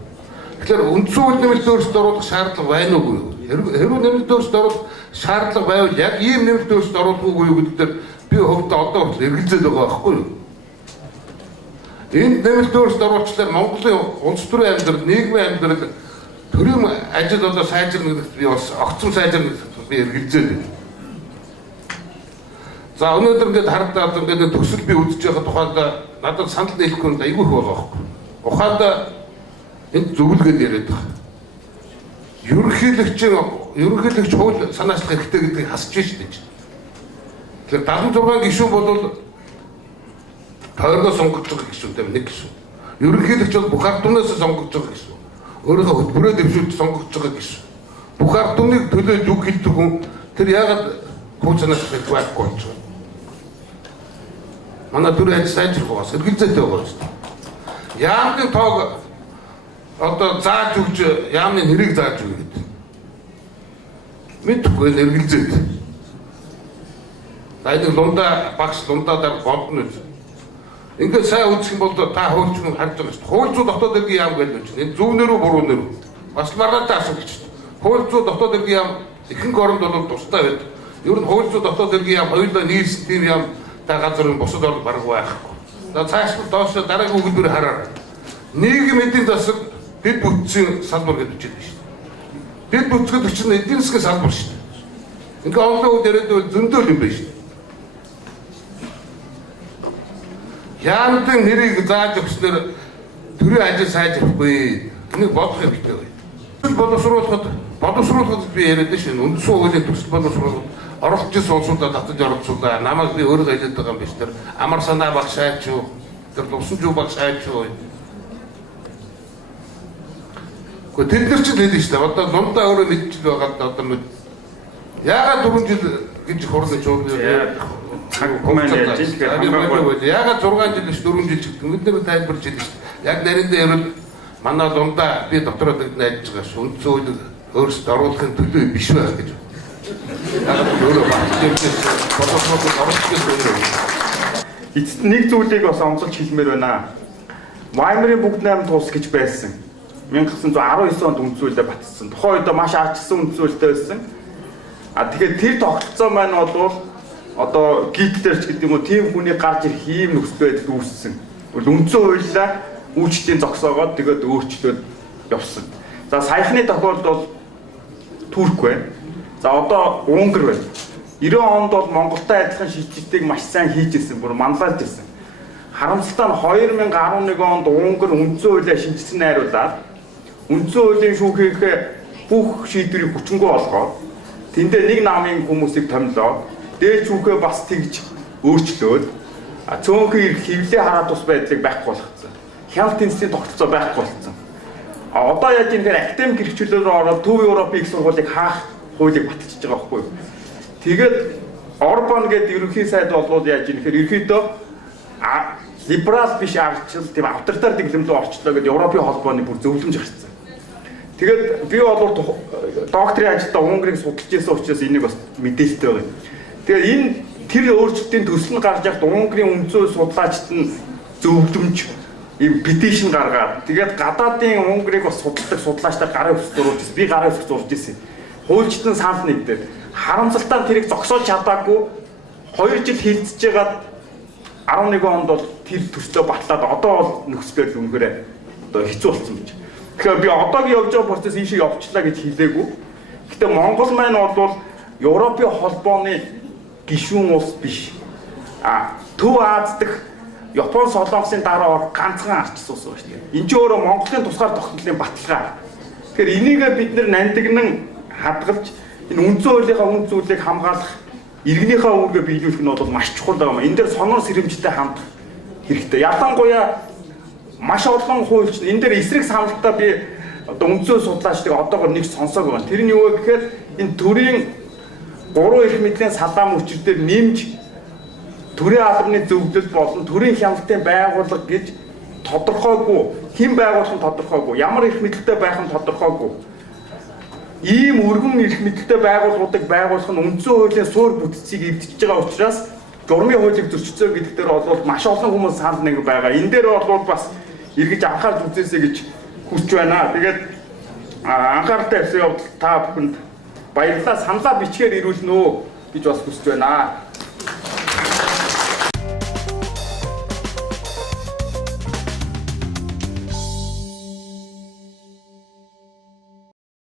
Тэгэхээр үндсэн хууль нэмэлт өөрчлөлт оруулах шаардлага байна уугүй юу? Хэрвээ нэмэлт өөрчлөлт оруулах шаардлага байвал яг ийм нэмэлт өөрчлөлт оруулах уугүй юу гэдэг дээр би хувьдаа одоо хүртэл эргэлзээд байгаа байхгүй юу? Энэ нэмэлт өөрчлөлт оруулчлаар Монголын улс төрийн амьдрал, нийгмийн амьдрал, төрийн ажил одоо сайжирна гэдэгт би бас огцом сайжирна гэдэгт би эргэлзээд байна. За өнөөдөр ингээд харагдаад ингээд төсөл би үзэж байгаа тухайд надад санал нийлэхгүй нь айгүй их байгаа байхгүй. Ухаандаа энд зөвлөгөөд яриад байгаа. Ерөнхийлөгчийн ерөнхийлөгч хууль санаачлах хэрэгтэй гэдгийг хасж байна шүү дээ. Тэгэхээр 76 гишүүн бол тойргоо сонгогдож байгаа гишүүнтэй нэг гишүүн. Ерөнхийлөгч бол бүх ард түмнээс сонгогдож байгаа гишүүн. Өөрийнхөө хөтөлбөрөөр дэвшүүлж сонгогдож байгаа гишүүн. Бүх ард түмнийг төлөөлж үг хэлдэг хүн тэр яагаад хууль санаачлах байхгүй болж байгаа. Манай төрийн ажил сайжрах байгаас эргэлзээтэй байгаа шүү дээ. Яамны тоог одоо зааж өгч яамны нэрийг зааж өгье гэдэг. Мэдхгүй эргэлзээд. Тайны лунда багш лундаадаар бодно. Ингээд сайн үзэх юм бол та хуульч хүн харж байгаа шүү дээ. Хуульчууд дотоод иргэн яам гэж байна. Энэ зөвнөр үү буруу нэр үү? Бас маргатай асууж шүү дээ. Хуульчууд дотоод иргэн яам ихэнх оронд бол тустай байдаг. Ер нь хуульчууд дотоод иргэн яам хоёулаа нийлсэн тийм яам та газрын бусад орнд бараг байхгүй. За цааш нь доош дараагийн өгүүлбэр хараа. Нийгэм эдийн засаг дэд бүтцийн салбар гэж бичиж байна шүү дээ. Дэд бүтцэд чинь эдийн засгийн салбар шүү дээ. Ингээ олон үед яриад бол зөндөл юм байна шүү дээ. Яамдын нэрийг зааж өгснээр төрийн ажил сайжрахгүй. Энийг бодох хэрэгтэй байна. Боловсруулахад би яриад шин үндсэн хуулийн төсөл боловсруулахад оролцож ирсэн улсуудаа татаж оролцуулаа. Намайг би өөрөө хэлээд байгаа юм биш тэр амар санаа багшаач юу тэр лувсан жуу багшаач юу. Гэхдээ тэд нар ч хэлсэн шүү дээ. Одоо лундаа өөрөө мэдчихэл байгаа л одоо яагаад 4 жил гэж хурлын жуурны команд яаж тэгэхээр яагаад 6 жил биш 4 жил ч гэдэг бид нар тайлбарж хэлсэн шүү дээ. Яг нариндаа ярил манай лундаа би доктороо найдаж байгаа шүү. Үндсэн хуулийг өөрсдөө оруулахын төлөө биш байх гэж. Эцэст нэг зүйлийг бас онцолж хэлмээр байна. Ваймарын бүгд 8 тус гэж байсан. 1919 онд үндсүүлэлтэд батсан. Тухайн үед маш ардчсан үндсүүлэлтэй байсан. Тэгэхээр тэр тогтолцоо маань бол одоо гиддэрч гэдэг юм уу тийм хүний гарч ирэх ийм нөхцөл байдал үүссэн. Үндсэн хуулиа үүчтийн зогсоогоод тэгээд өөрчлөөд явсан. За саяхны тохиолдолд бол Турк байна. За одоо Унгар байна. 90 онд бол Монголтай адилхан шийдвэрийг маш сайн хийж ирсэн, бүр манлайлж ирсэн. Харамсалтай нь 2011 онд Унгар үндсэн хуулиа шинжилсэн найруулаад үндсэн хуулийн шүүхийнхээ бүх шийдвэрийг хүчингүй болгоод тэндээ нэг намын хүмүүсийг томилоод дээд шүүхээ бас тэгж өөрчлөөд цөөнхөн ирэх хөвлөө хараад тус байдлыг байхгүй болгоцсон. Хяналт тэнцлийн тогтолцоо байхгүй болсон. Одоо яаж юм хэрэг академик хэрэгчлэлээр ороод Төв Европын их сургуулийг хаах хуулийг баталчихж байгаа байхгүй юу. Тэгээд Орбан гэдэг ерөнхий сайд болоод яаж юм хэрэг ерөнхийдөө либерал биш арчил тийм авторитар дэглэмлүү орчлоо гэдэг Европын холбооны бүр зөвлөмж гарсан. Тэгээд би бол докторийн ажилдаа Унгарыг судалж ирсэн учраас энийг бас мэдээлэлтэй байгаа. Тэгээд энэ тэр өөрчлөлтийн төсөл нь гарч явахад Унгарийн үндсэн судлаачид нь зөвлөмж ийм петишн гаргаад тэгээд гадаадын Унгарыг бас судалдаг судлаачтай гарын өсөж зурулж би гарын өсөж зурж ирсэн. Хуульчид нь санал нэгдээд харамсалтай тэрийг зогсоож чадаагүй 2 жил хилцэж байгаад 11 онд бол тэр төслөө батлаад одоо бол нөхцөл үнэхээр одоо хэцүү болсон гэж. Тэгэхээр би одоогийн явж байгаа процесс ийшээ явчлаа гэж хэлээгүй. Гэхдээ Монгол маань бол Европын холбооны гишүүн улс биш. Төв Аз дахь Япон Солонгосын дараа ганцхан арчсан улс байна шүү дээ. Энд чинь өөрөө Монголын тусгаар тогтнолын баталгаа. Тэгэхээр энийг бид нандинан хадгалж энэ үндсэн хуулийнхаа үнд зүйлийг хамгаалах иргэнийхээ үүргээ биелүүлэх нь бол маш чухал байгаа юм. Энэ дээр сонор сэрэмжтэй хандах хэрэгтэй. Ялангуяа маш олон хуульч энэ дээр эсрэг саналтаа би одоо үндсэн судлаачдыг одоогор нэг сонсоог байна. Тэр нь юу вэ гэхээр энэ төрийн 3 эрх мэдлийн салаам өчр дээр нэмж төрийн албаны зөвлөл болон төрийн хяналтын байгууллага гэж тодорхойгүй хэн байгуулах нь тодорхойгүй ямар эрх мэдэлтэй байх нь тодорхойгүй ийм өргөн эрх мэдэлтэй байгууллагуудыг байгуулах нь үндсэн хуулийн суур бүтцийг эвдчихэж байгаа учраас журмын хуулийг зөрчилсөн гэдэг дээр бол маш олон хүмүүс санал нэг байгаа. Энэ дээр бол бас эргэж анхаарч үзээсэй гэж хүсэж байна. Тэгээд анхааралтай явсан явдал та бүхэнд баярлалаа, саналаа бичгээр ирүүлнэ үү гэж бас хүсэж байна.